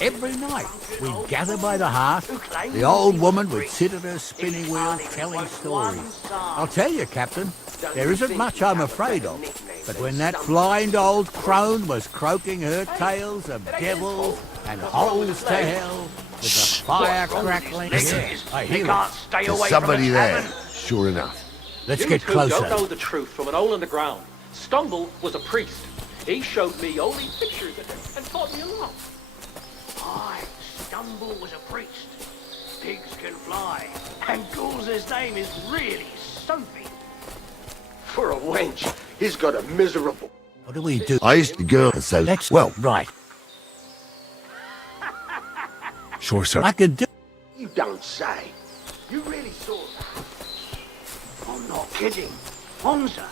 Every night we'd gather by the hearth. The old woman would sit at her spinning wheel telling stories. I'll tell you, Captain, there isn't much I'm afraid of. But when that blind old crone was croaking her tales of devils and holes to hell, with the fire crackling, I hear it. There's somebody there, sure enough. Let's get closer. You don't know the truth from an hole in the ground. Stumble was a priest. He showed me holy pictures of him and taught me a lot. Aye, Stumble was a priest. Pigs can fly, and Ghoul's name is really Sophie. For a wench, he's got a miserable... What do we do? I used to go and say, Next, well, right. Sure, sir. I could do. You don't say. You really saw that? I'm not kidding. Honza,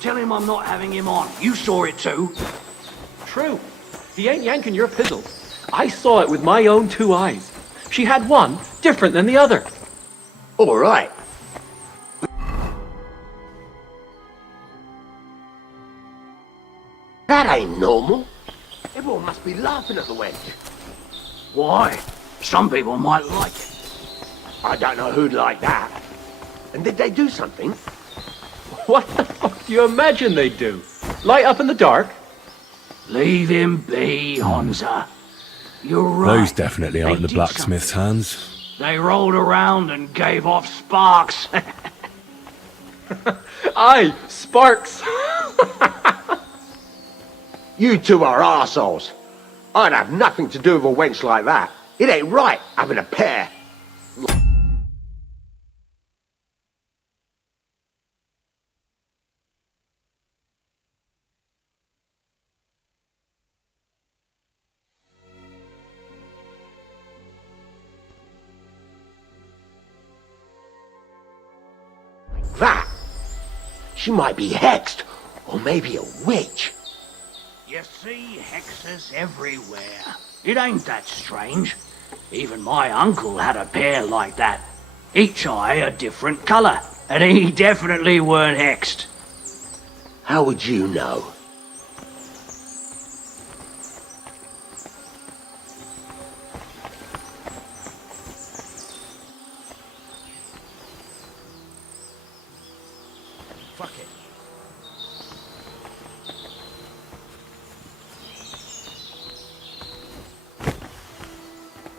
tell him I'm not having him on. You saw it too. True. He ain't yanking your pizzle. I saw it with my own 2 eyes. She had one different than the other. All right. That ain't normal. Everyone must be laughing at the wench. Why? Some people might like it. I don't know who'd like that. And did they do something? What the fuck do you imagine they'd do? Light up in the dark? Leave him be, Honza. You're right. Those definitely aren't They the did blacksmith's hands. something. They rolled around and gave off sparks. Aye, sparks. You two are arseholes. I'd have nothing to do with a wench like that. It ain't right having a pair. That. She might be hexed, or maybe a witch. You see hexes everywhere. It ain't that strange. Even my uncle had a pair like that. Each eye a different colour, and he definitely weren't hexed. How would you know? Fuck it.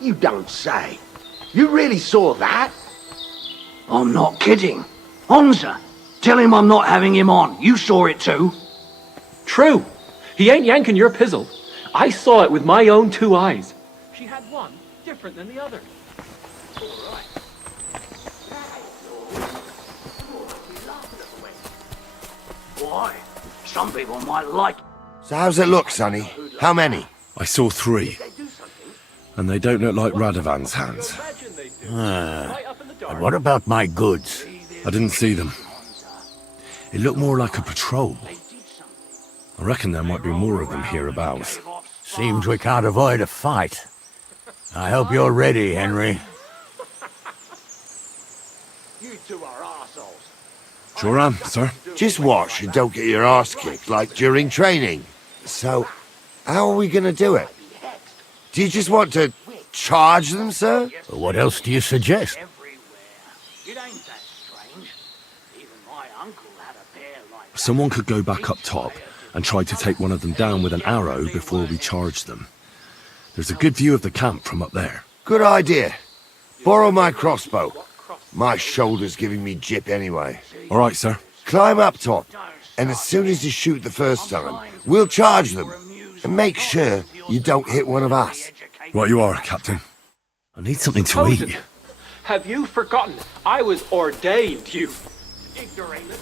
You don't say. You really saw that? I'm not kidding. Honza, tell him I'm not having him on. You saw it too. True. He ain't yanking your pizzle. I saw it with my own 2 eyes. She had one different than the other. Why? Some people might like it. So how's it look, Sonny? How many? I saw 3. And they don't look like Radovan's hands. And what about my goods? I didn't see them. It looked more like a patrol. I reckon there might be more of them hereabouts. Seems we can't avoid a fight. I hope you're ready, Henry. You two are arseholes. Sure am, sir. Just watch and don't get your arse kicked like during training. So, how are we gonna do it? Do you just want to charge them, sir? What else do you suggest? It ain't that strange. Even my uncle had a pair like that. Someone could go back up top and try to take one of them down with an arrow before we charge them. There's a good view of the camp from up there. Good idea. Borrow my crossbow. My shoulder's giving me jip anyway. All right, sir. Climb up top, and as soon as you shoot the first time, we'll charge them. And make sure you don't hit one of us. Right you are, Captain. I need something to eat. Have you forgotten? I was ordained, you ignoramus.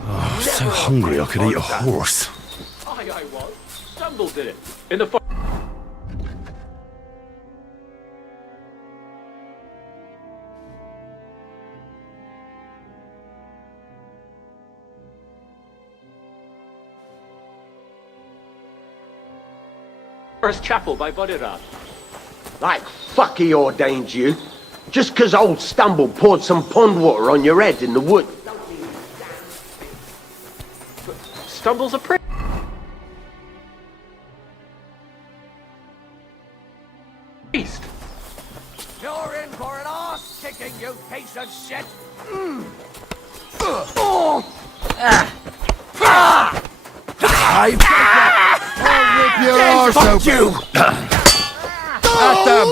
Oh, I'm so hungry I could eat a horse. I was. Stumble did it. In the First Chapel by Bodera. Like fuck he ordained you. Just 'cause old Stumble poured some pond water on your head in the wood. Stumble's a prick. Beast. You're in for an arse kicking, you piece of shit. I'll rip your arse open. At them.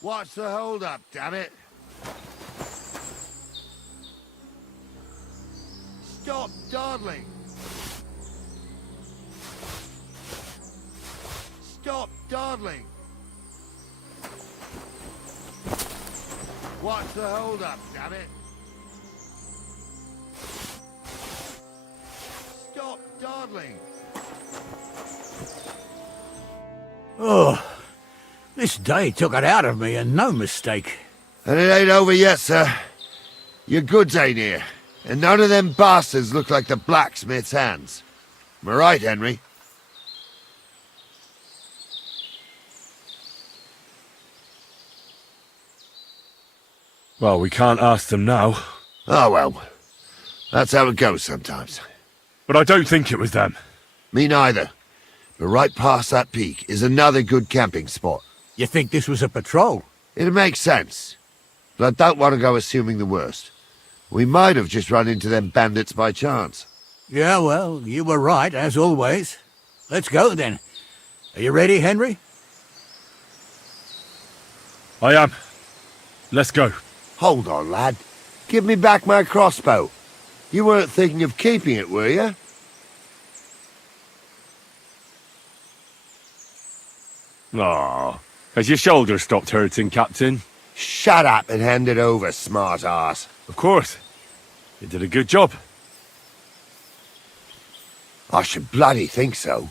What's the hold-up, damn it? Stop dawdling! Stop dawdling! What's the hold-up, damn it? Stop dawdling! Oh, this day took it out of me, and no mistake. And it ain't over yet, sir. Your goods ain't here, and none of them bastards look like the blacksmith's hands. Am I right, Henry? Well, we can't ask them now. Oh, well. That's how it goes sometimes. But I don't think it was them. Me neither. But right past that peak is another good camping spot. You think this was a patrol? It makes sense. But I don't want to go assuming the worst. We might have just run into them bandits by chance. Yeah, well, you were right, as always. Let's go, then. Are you ready, Henry? I am. Let's go. Hold on, lad. Give me back my crossbow. You weren't thinking of keeping it, were you? Aw. Has your shoulder stopped hurting, Captain? Shut up and hand it over, smart ass. Of course. You did a good job. I should bloody think so.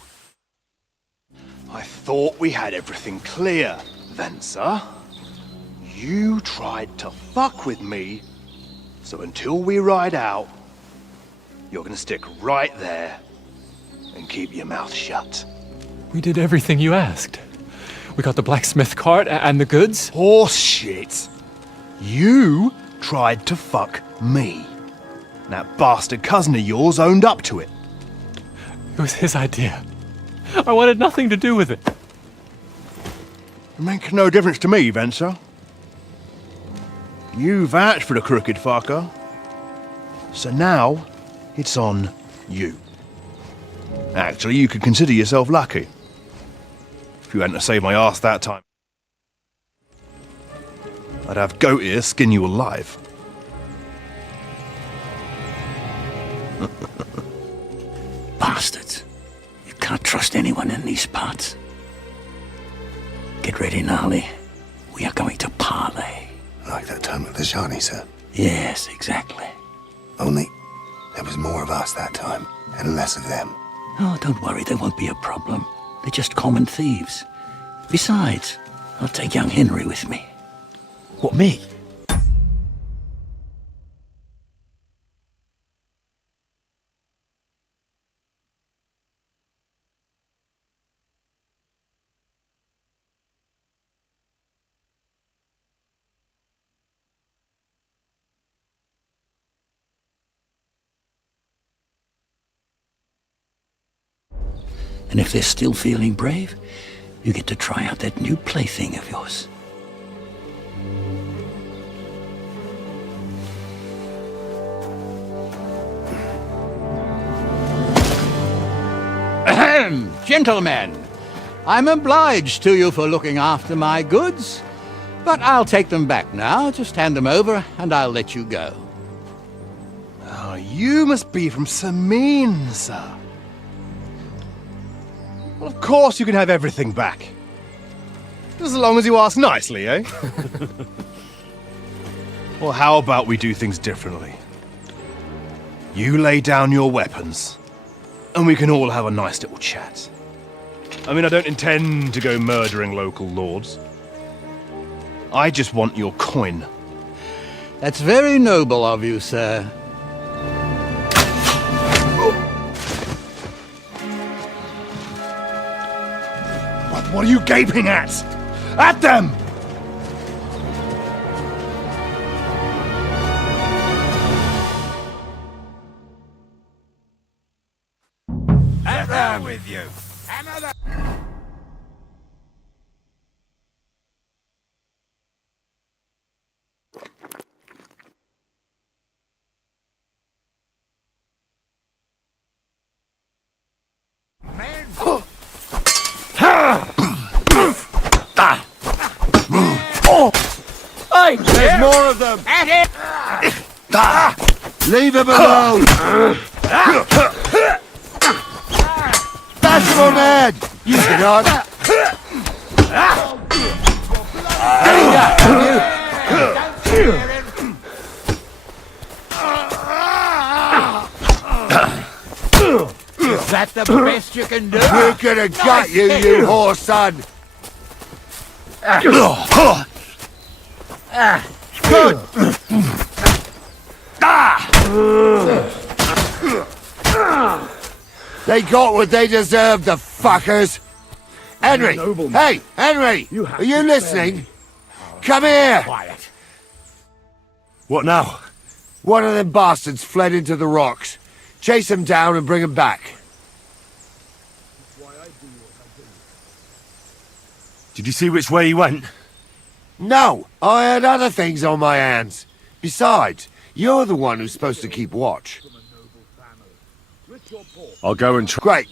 I thought we had everything clear, then, sir. You tried to fuck with me, so until we ride out, you're gonna stick right there and keep your mouth shut. We did everything you asked. We got the blacksmith cart and the goods. Horse shit. You tried to fuck me. That bastard cousin of yours owned up to it. It was his idea. I wanted nothing to do with it. It makes no difference to me, Venser. You vouched for the crooked fucker. So now, it's on you. Actually, you could consider yourself lucky. If you hadn't have saved my ass that time, I'd have goat ear skin you alive. Bastards. You can't trust anyone in these parts. Get ready, Gnarly. We are going to parley. Like that time with the Shawnee, sir? Yes, exactly. Only there was more of us that time, and less of them. Oh, don't worry, there won't be a problem. They're just common thieves. Besides, I'll take young Henry with me. What, me? And if they're still feeling brave, you get to try out that new plaything of yours. Ahem, gentlemen, I'm obliged to you for looking after my goods, but I'll take them back now. Just hand them over and I'll let you go. Oh, you must be from Samin, sir. Well, of course you can have everything back. Just as long as you ask nicely, eh? Well, how about we do things differently? You lay down your weapons, and we can all have a nice little chat. I mean, I don't intend to go murdering local lords. I just want your coin. That's very noble of you, sir. What are you gaping at? At them! At them with you! more of them! At it! Leave him alone! Bash him on the head! You cannot! Is that the best you can do? We're gonna gut you, you whore son! Good! They got what they deserved, the fuckers! Henry! Hey, Henry! Are you listening? Come here! Quiet. What now? One of them bastards fled into the rocks. Chase him down and bring him back. Did you see which way he went? No, I had other things on my hands. Besides, you're the one who's supposed to keep watch. I'll go and try. Great.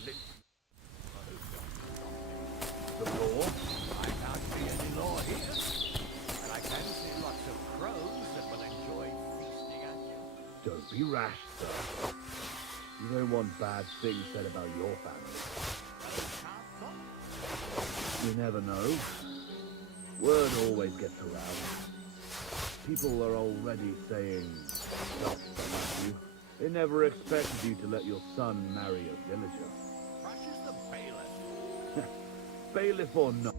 Don't be rash, sir. You don't want bad things said about your family. You never know. Word always gets around. People are already saying stuff about you. They never expected you to let your son marry a villager. Rush is the bailiff. Bailiff or not.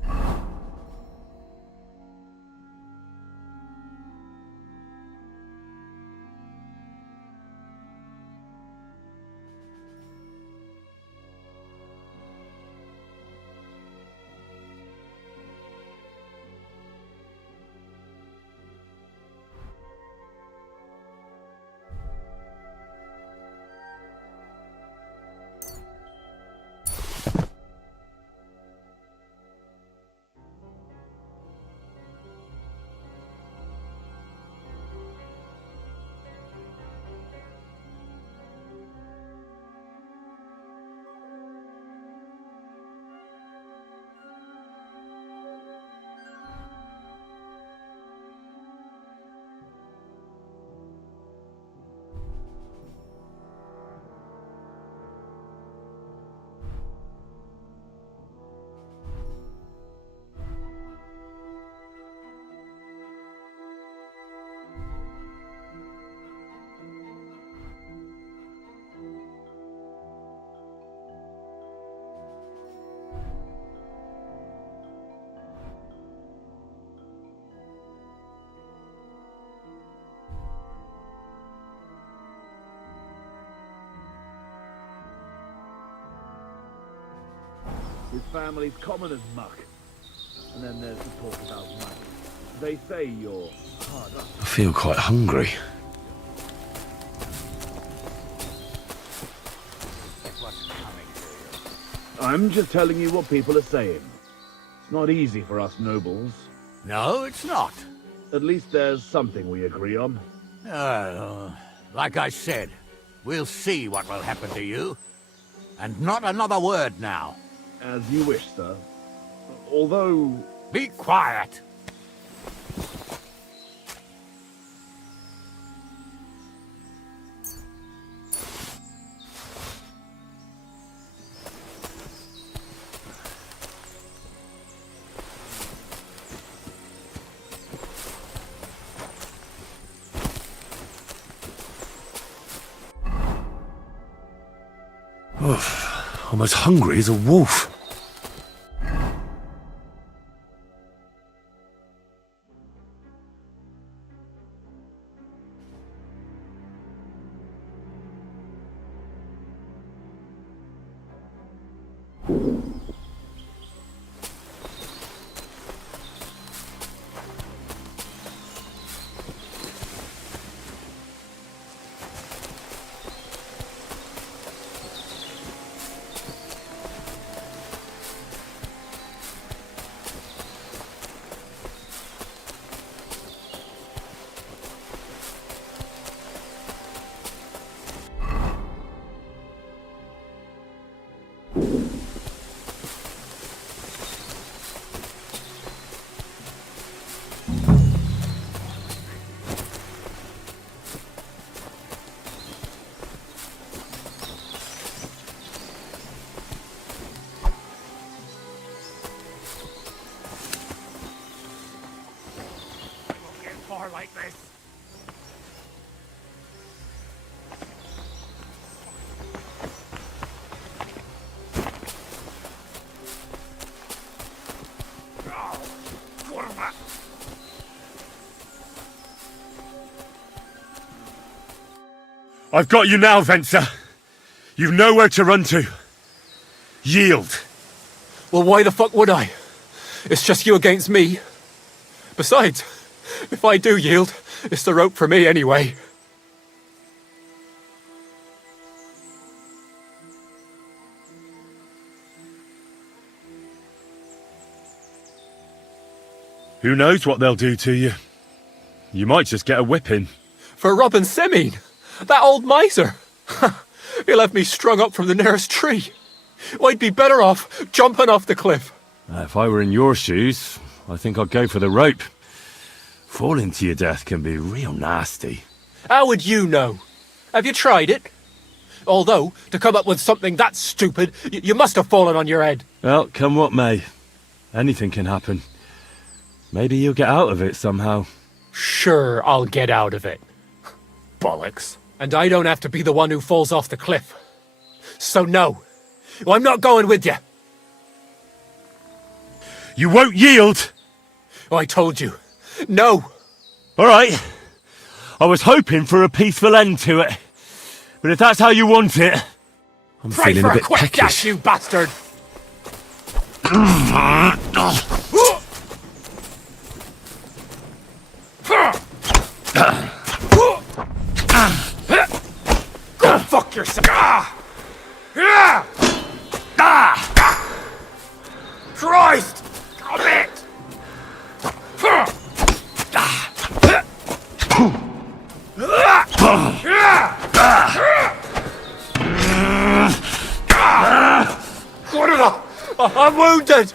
His family's common as muck. And then there's the talk about money. They say you're hard up. I feel quite hungry. I'm just telling you what people are saying. It's not easy for us nobles. No, it's not. At least there's something we agree on. Like I said, we'll see what will happen to you. And not another word now. As you wish, sir. Although... Be quiet! Oof, I'm as hungry as a wolf. like this. Oh, kurwa. I've got you now, Venser. You've nowhere to run to. Yield. Well, why the fuck would I? It's just you against me. Besides, if I do yield, it's the rope for me anyway. Who knows what they'll do to you? You might just get a whipping. For robbing Semine? That old miser? He'll have me strung up from the nearest tree. I'd be better off jumping off the cliff. If I were in your shoes, I think I'd go for the rope. Falling to your death can be real nasty. How would you know? Have you tried it? Although, to come up with something that stupid, you must have fallen on your head. Well, come what may. Anything can happen. Maybe you'll get out of it somehow. Sure, I'll get out of it. Bollocks. And I don't have to be the one who falls off the cliff. So no, I'm not going with you. You won't yield! I told you. No! All right. I was hoping for a peaceful end to it. But if that's how you want it, I'm Pray feeling for a bit quick peckish. dash, you bastard! Go fuck yourself! Christ! Stop it! I'm wounded!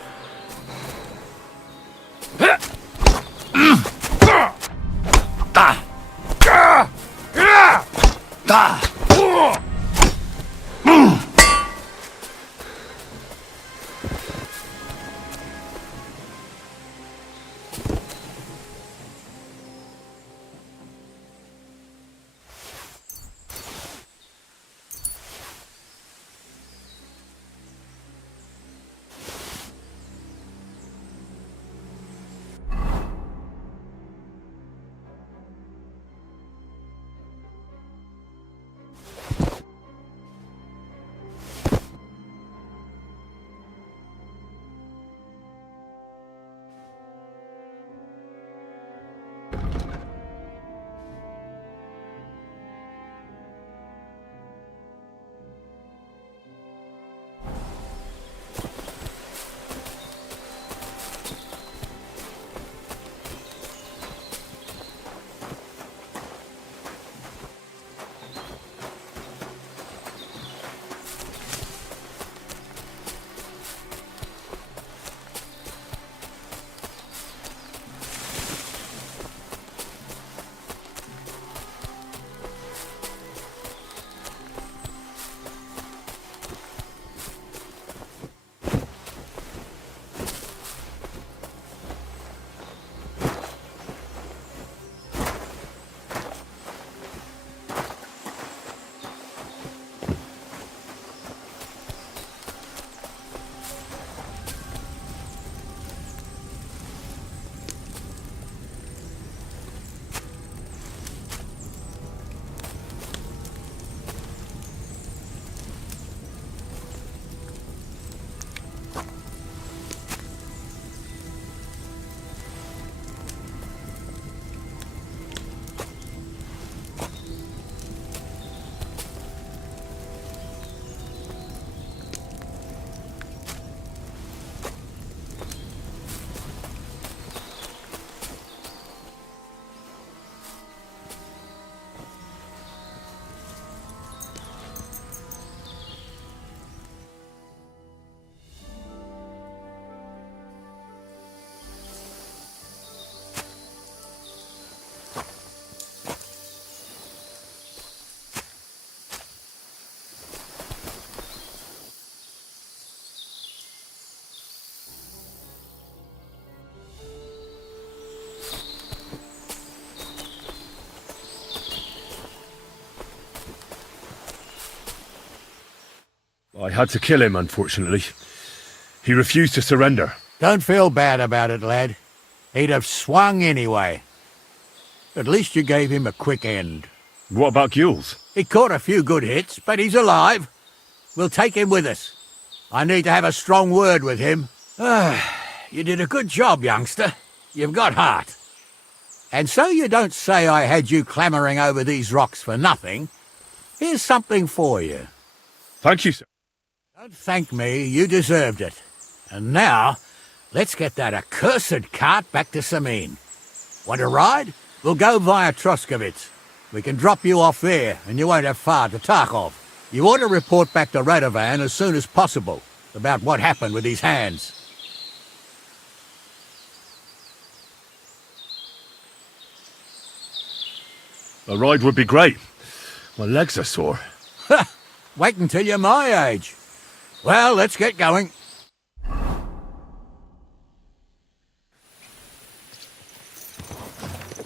I had to kill him, unfortunately. He refused to surrender. Don't feel bad about it, lad. He'd have swung anyway. At least you gave him a quick end. What about Gules? He caught a few good hits, but he's alive. We'll take him with us. I need to have a strong word with him. You did a good job, youngster. You've got heart. And so you don't say I had you clambering over these rocks for nothing. Here's something for you. Thank you, sir. Don't thank me, you deserved it. And now, let's get that accursed cart back to Sameen. Want a ride? We'll go via Troskovitz. We can drop you off there, and you won't have far to Tarkov. You ought to report back to Radovan as soon as possible about what happened with these hands. A ride would be great. My legs are sore. Wait until you're my age. Well, let's get going.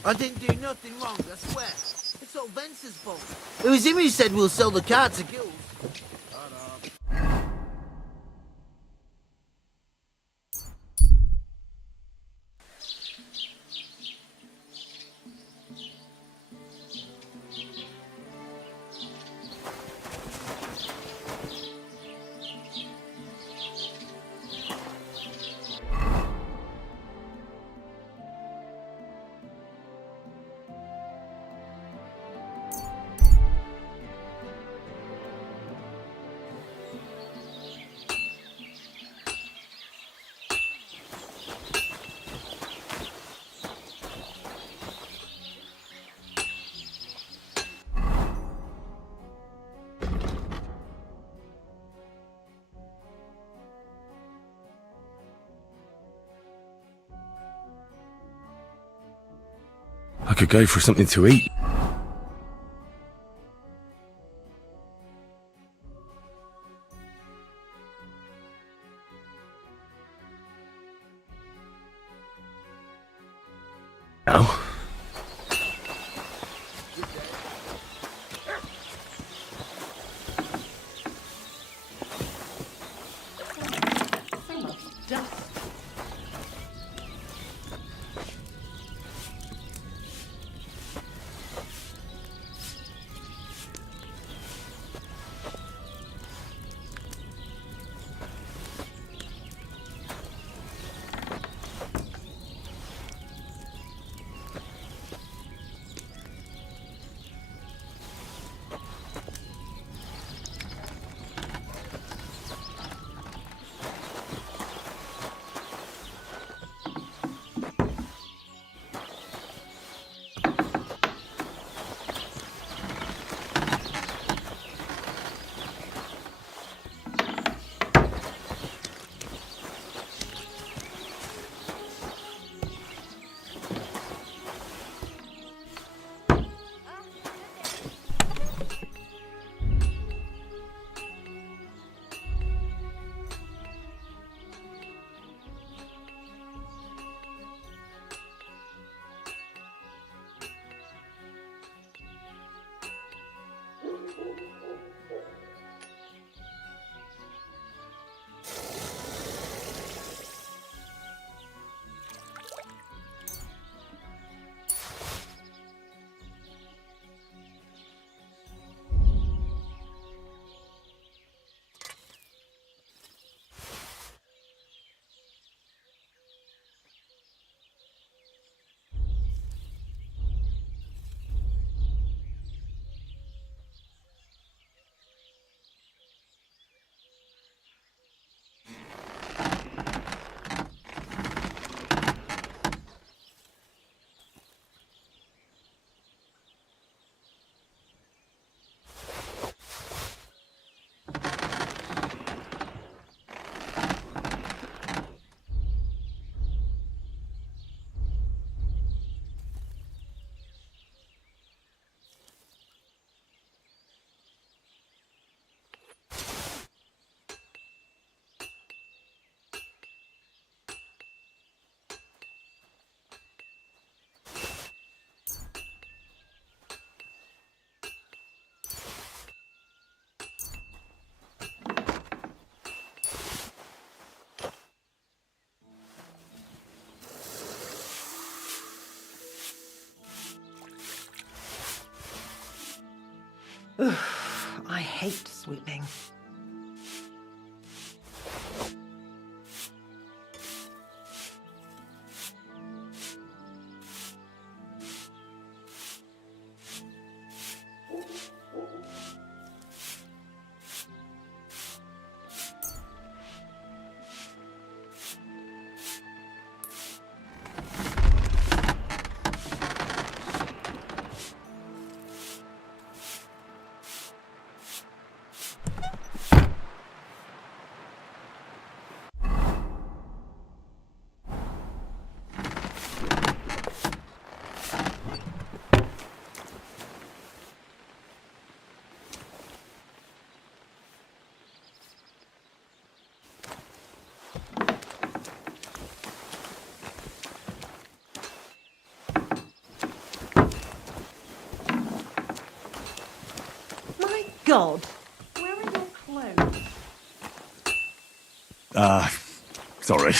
I didn't do nothing wrong, I swear. It's all Vince's fault. It was him who said we'll sell the car to Gules. I could go for something to eat. No. I hate sweeping. God, where are your clothes? Sorry.